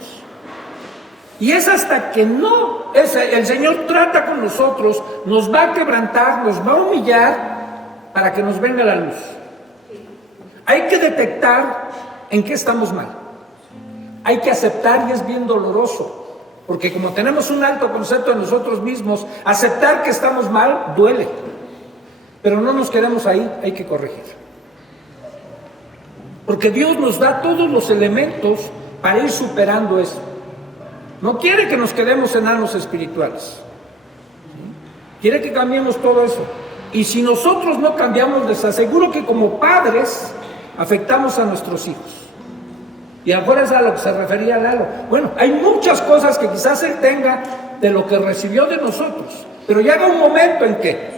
Y es hasta que el Señor trata con nosotros, nos va a quebrantar, nos va a humillar, para que nos venga la luz. Hay que detectar en qué estamos mal. Hay que aceptar, y es bien doloroso, porque como tenemos un alto concepto de nosotros mismos, aceptar que estamos mal duele. Pero no nos quedemos ahí, hay que corregir. Porque Dios nos da todos los elementos para ir superando eso. No quiere que nos quedemos enanos espirituales. Quiere que cambiemos todo eso. Y si nosotros no cambiamos, les aseguro que como padres afectamos a nuestros hijos. Y a lo mejor es a lo que se refería Lalo. Bueno, hay muchas cosas que quizás él tenga de lo que recibió de nosotros, pero llega un momento en que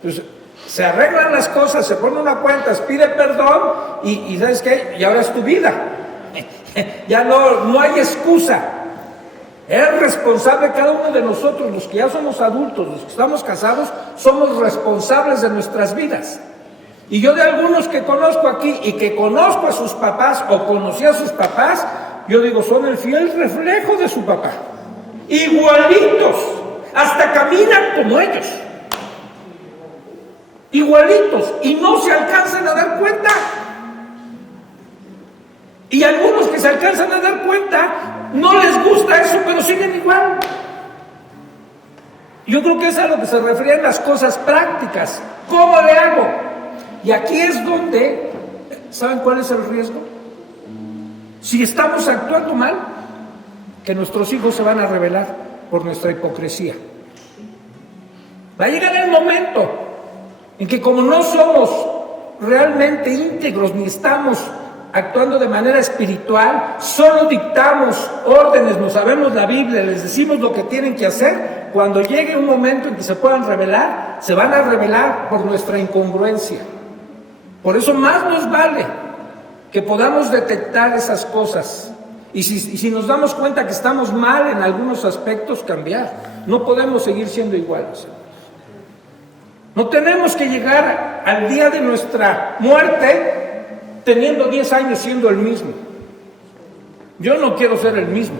pues, se arreglan las cosas, se pone una cuenta, pide perdón y ¿sabes qué? Y ahora es tu vida. Ya no hay excusa. Es responsable cada uno de nosotros, los que ya somos adultos, los que estamos casados, somos responsables de nuestras vidas. Y yo de algunos que conozco aquí y que conozco a sus papás o conocí a sus papás, yo digo, son el fiel reflejo de su papá. Igualitos, hasta caminan como ellos. Igualitos, y no se alcanzan a dar cuenta. Y algunos que se alcanzan a dar cuenta, no les gusta eso, pero siguen igual. Yo creo que es a lo que se referían las cosas prácticas. ¿Cómo le hago? Y aquí es donde, ¿saben cuál es el riesgo? Si estamos actuando mal, que nuestros hijos se van a rebelar por nuestra hipocresía. Va a llegar el momento en que como no somos realmente íntegros ni estamos actuando de manera espiritual, solo dictamos órdenes, no sabemos la Biblia, les decimos lo que tienen que hacer, cuando llegue un momento en que se puedan revelar, se van a revelar por nuestra incongruencia. Por eso más nos vale que podamos detectar esas cosas. Y si nos damos cuenta que estamos mal en algunos aspectos, cambiar. No podemos seguir siendo iguales. No tenemos que llegar al día de nuestra muerte teniendo 10 años siendo el mismo. Yo no quiero ser el mismo.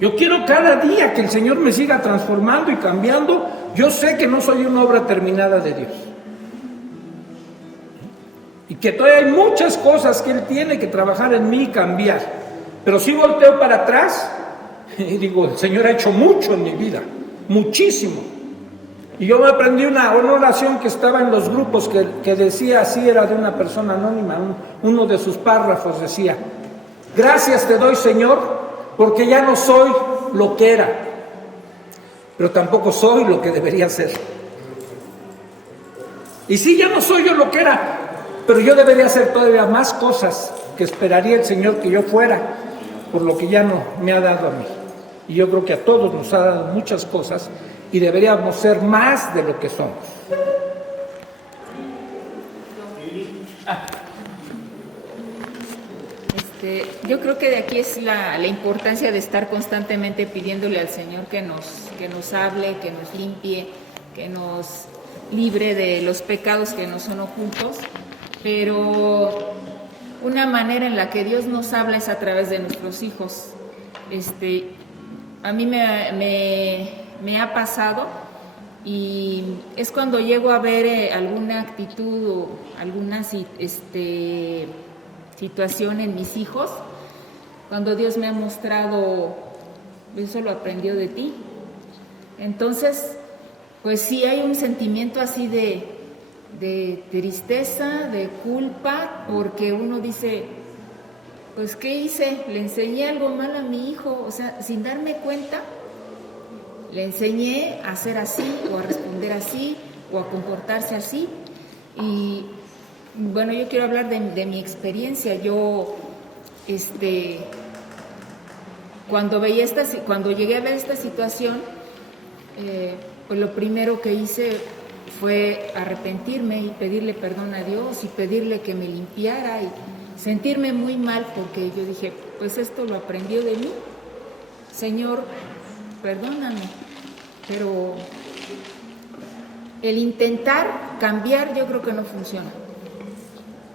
Yo quiero cada día que el Señor me siga transformando y cambiando. Yo sé que no soy una obra terminada de Dios. Y que todavía hay muchas cosas que Él tiene que trabajar en mí y cambiar. Pero si volteo para atrás y digo, el Señor ha hecho mucho en mi vida, muchísimo. Y yo me aprendí una oración que estaba en los grupos que decía así, era de una persona anónima, uno de sus párrafos decía: gracias te doy, Señor, porque ya no soy lo que era, pero tampoco soy lo que debería ser. Y sí, ya no soy yo lo que era, pero yo debería hacer todavía más cosas que esperaría el Señor que yo fuera, por lo que ya no me ha dado a mí. Y yo creo que a todos nos ha dado muchas cosas y deberíamos ser más de lo que somos. Yo creo que de aquí es la importancia de estar constantemente pidiéndole al Señor que nos hable, que nos limpie, que nos libre de los pecados que nos son ocultos, pero una manera en la que Dios nos habla es a través de nuestros hijos. A mí me ha pasado, y es cuando llego a ver alguna actitud o alguna situación en mis hijos, cuando Dios me ha mostrado, eso lo aprendió de ti. Entonces, pues sí hay un sentimiento así de tristeza, de culpa, porque uno dice, pues ¿qué hice? Le enseñé algo mal a mi hijo, o sea, sin darme cuenta, le enseñé a hacer así, o a responder así, o a comportarse así. Y bueno, yo quiero hablar de mi experiencia. Yo, cuando llegué a ver esta situación, pues lo primero que hice fue arrepentirme y pedirle perdón a Dios y pedirle que me limpiara y sentirme muy mal, porque yo dije, pues esto lo aprendió de mí. Señor, perdóname, pero el intentar cambiar yo creo que no funciona,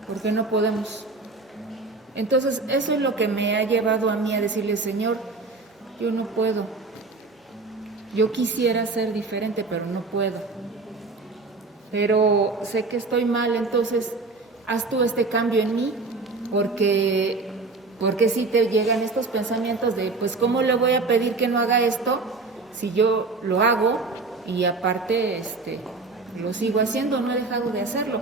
porque no podemos. Entonces eso es lo que me ha llevado a mí a decirle, Señor, yo no puedo. Yo quisiera ser diferente, pero no puedo. Pero sé que estoy mal, entonces haz tú este cambio en mí, porque si te llegan estos pensamientos de, pues, ¿cómo le voy a pedir que no haga esto si yo lo hago y aparte lo sigo haciendo, no he dejado de hacerlo?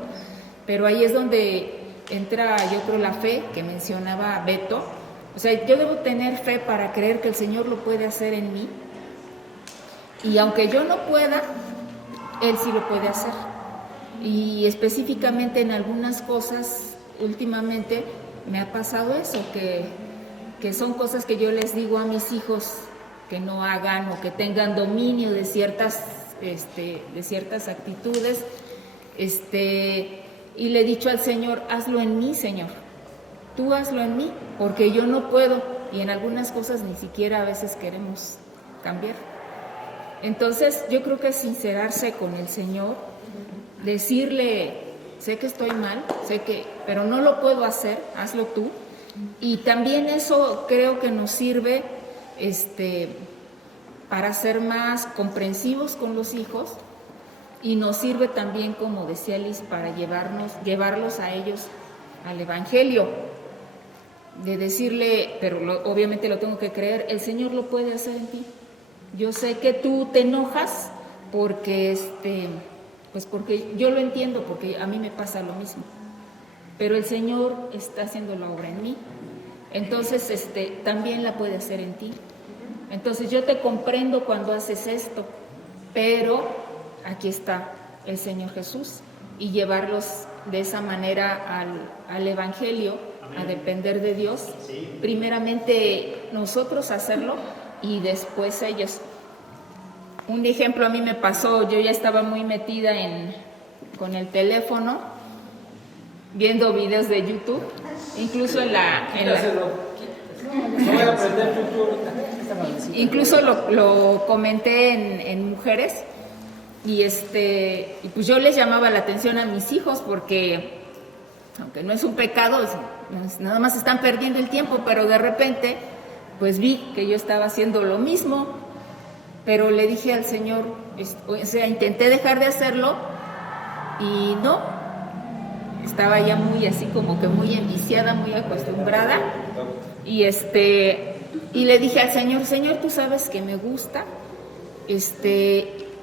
Pero ahí es donde entra, yo creo, la fe que mencionaba Beto. O sea, yo debo tener fe para creer que el Señor lo puede hacer en mí, y aunque yo no pueda, Él sí lo puede hacer. Y específicamente en algunas cosas, últimamente me ha pasado eso, que son cosas que yo les digo a mis hijos que no hagan, o que tengan dominio de ciertas actitudes, y le he dicho al Señor, hazlo en mí, Señor, tú hazlo en mí, porque yo no puedo, y en algunas cosas ni siquiera a veces queremos cambiar. Entonces yo creo que sincerarse con el Señor, decirle, sé que estoy mal, pero no lo puedo hacer, hazlo tú. Y también eso creo que nos sirve para ser más comprensivos con los hijos, y nos sirve también, como decía Liz, para llevarlos a ellos al Evangelio, de decirle, pero obviamente lo tengo que creer, el Señor lo puede hacer en ti. Yo sé que tú te enojas porque porque yo lo entiendo, porque a mí me pasa lo mismo, pero el Señor está haciendo la obra en mí, entonces también la puede hacer en ti. Entonces yo te comprendo cuando haces esto, pero aquí está el Señor Jesús, y llevarlos de esa manera al Evangelio, a depender de Dios. Primeramente nosotros hacerlo y después ellos. Un ejemplo a mí me pasó, yo ya estaba muy metida con el teléfono, viendo videos de YouTube, incluso incluso lo comenté en mujeres y pues yo les llamaba la atención a mis hijos porque aunque no es un pecado, nada más están perdiendo el tiempo, pero de repente pues vi que yo estaba haciendo lo mismo, pero le dije al Señor, o sea, intenté dejar de hacerlo y no, estaba ya muy así como que muy enviciada, muy acostumbrada y le dije al Señor, Señor, tú sabes que me gusta,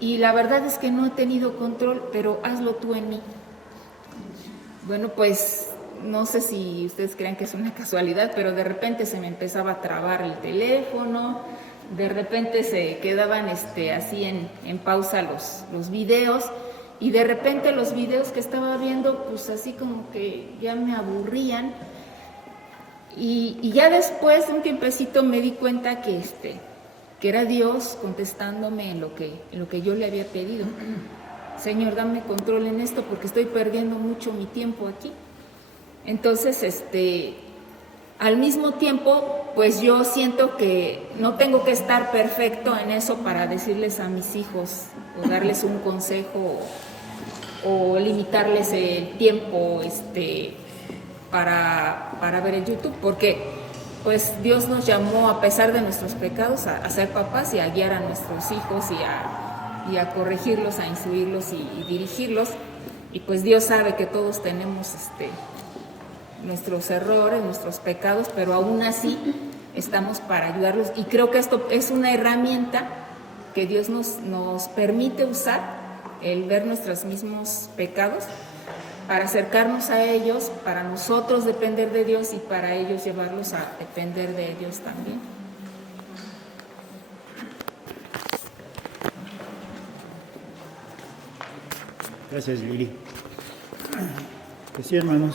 y la verdad es que no he tenido control, pero hazlo tú en mí. Bueno, pues no sé si ustedes crean que es una casualidad, pero de repente se me empezaba a trabar el teléfono, de repente se quedaban así en pausa los videos, y de repente los videos que estaba viendo, pues así como que ya me aburrían, y ya después de un tiempecito me di cuenta que era Dios contestándome en lo que yo le había pedido. Señor, dame control en esto porque estoy perdiendo mucho mi tiempo aquí. Entonces, al mismo tiempo, pues yo siento que no tengo que estar perfecto en eso para decirles a mis hijos o darles un consejo o limitarles el tiempo para ver el YouTube, porque pues Dios nos llamó, a pesar de nuestros pecados, a ser papás y a guiar a nuestros hijos y a corregirlos, a instruirlos y dirigirlos. Y pues Dios sabe que todos tenemos nuestros errores, nuestros pecados, pero aún así estamos para ayudarlos. Y creo que esto es una herramienta que Dios nos permite usar, el ver nuestros mismos pecados, para acercarnos a ellos, para nosotros depender de Dios y para ellos llevarlos a depender de Dios también. Gracias, Lili. Pues sí, hermanos,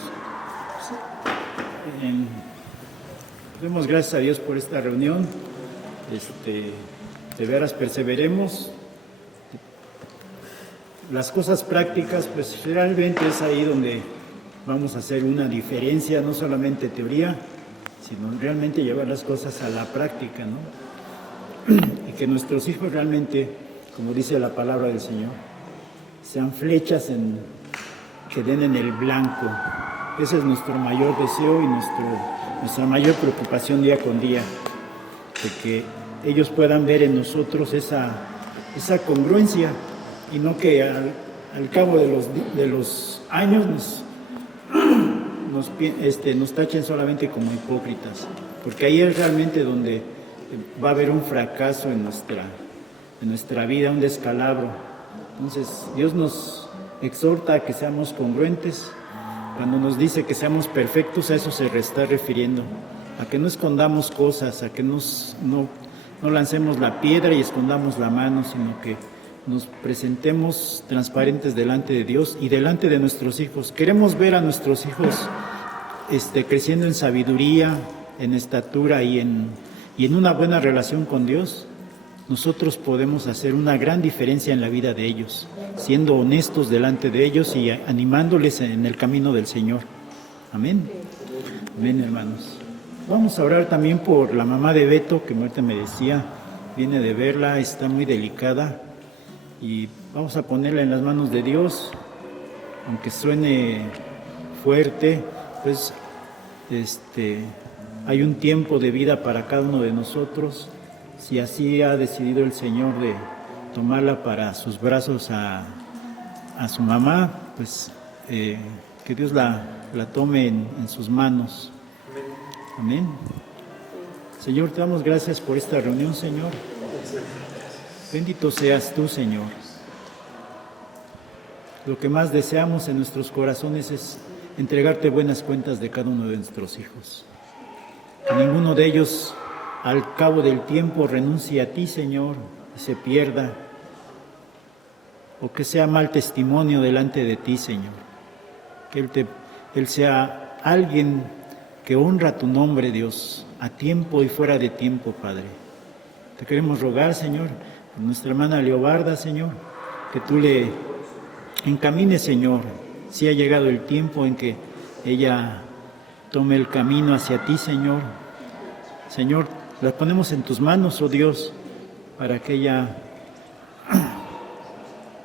demos gracias a Dios por esta reunión. De veras perseveremos. Las cosas prácticas, pues realmente es ahí donde vamos a hacer una diferencia, no solamente teoría, sino realmente llevar las cosas a la práctica, ¿no? Y que nuestros hijos realmente, como dice la palabra del Señor, sean flechas que den en el blanco. Ese es nuestro mayor deseo y nuestra mayor preocupación día con día, de que ellos puedan ver en nosotros esa congruencia y no que al cabo de los años nos tachen solamente como hipócritas, porque ahí es realmente donde va a haber un fracaso en nuestra vida, un descalabro. Entonces Dios nos exhorta a que seamos congruentes. Cuando nos dice que seamos perfectos, a eso se está refiriendo, a que no escondamos cosas, a que no lancemos la piedra y escondamos la mano, sino que nos presentemos transparentes delante de Dios y delante de nuestros hijos. Queremos ver a nuestros hijos creciendo en sabiduría, en estatura y en una buena relación con Dios. Nosotros podemos hacer una gran diferencia en la vida de ellos, siendo honestos delante de ellos y animándoles en el camino del Señor. Amén. Amén, hermanos. Vamos a orar también por la mamá de Beto, que ahorita me decía, viene de verla, está muy delicada. Y vamos a ponerla en las manos de Dios, aunque suene fuerte, pues hay un tiempo de vida para cada uno de nosotros. Si así ha decidido el Señor de tomarla para sus brazos a su mamá, pues que Dios la tome en sus manos. Amén. Señor, te damos gracias por esta reunión, Señor. Bendito seas tú, Señor. Lo que más deseamos en nuestros corazones es entregarte buenas cuentas de cada uno de nuestros hijos. Que ninguno de ellos, al cabo del tiempo, renuncie a ti, Señor, y se pierda, o que sea mal testimonio delante de ti, Señor. Que Él sea alguien que honra tu nombre, Dios, a tiempo y fuera de tiempo, Padre. Te queremos rogar, Señor, por nuestra hermana Leobarda, Señor, que tú le encamines, Señor, si ha llegado el tiempo en que ella tome el camino hacia ti, Señor. Señor, la ponemos en tus manos, oh Dios, para que ella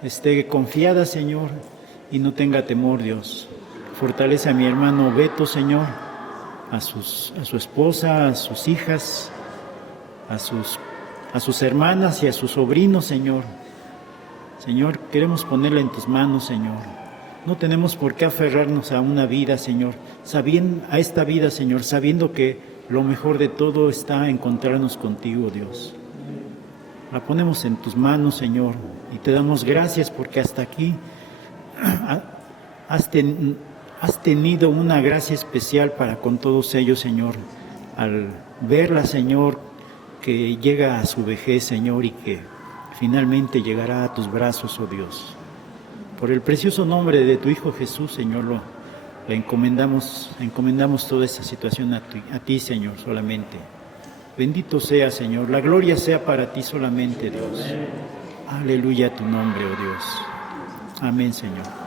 esté confiada, Señor, y no tenga temor, Dios. Fortalece a mi hermano Beto, Señor, a su esposa, a sus hijas, a sus hermanas y a sus sobrinos, Señor. Señor, queremos ponerla en tus manos, Señor. No tenemos por qué aferrarnos a una vida, Señor, a esta vida, Señor, sabiendo que lo mejor de todo está encontrarnos contigo, Dios. La ponemos en tus manos, Señor, y te damos gracias porque hasta aquí has tenido una gracia especial para con todos ellos, Señor, al verla, Señor, que llega a su vejez, Señor, y que finalmente llegará a tus brazos, oh Dios. Por el precioso nombre de tu Hijo Jesús, Señor, le encomendamos toda esa situación a ti, Señor, solamente. Bendito sea, Señor, la gloria sea para ti solamente, Dios. Aleluya a tu nombre, oh Dios. Amén, Señor.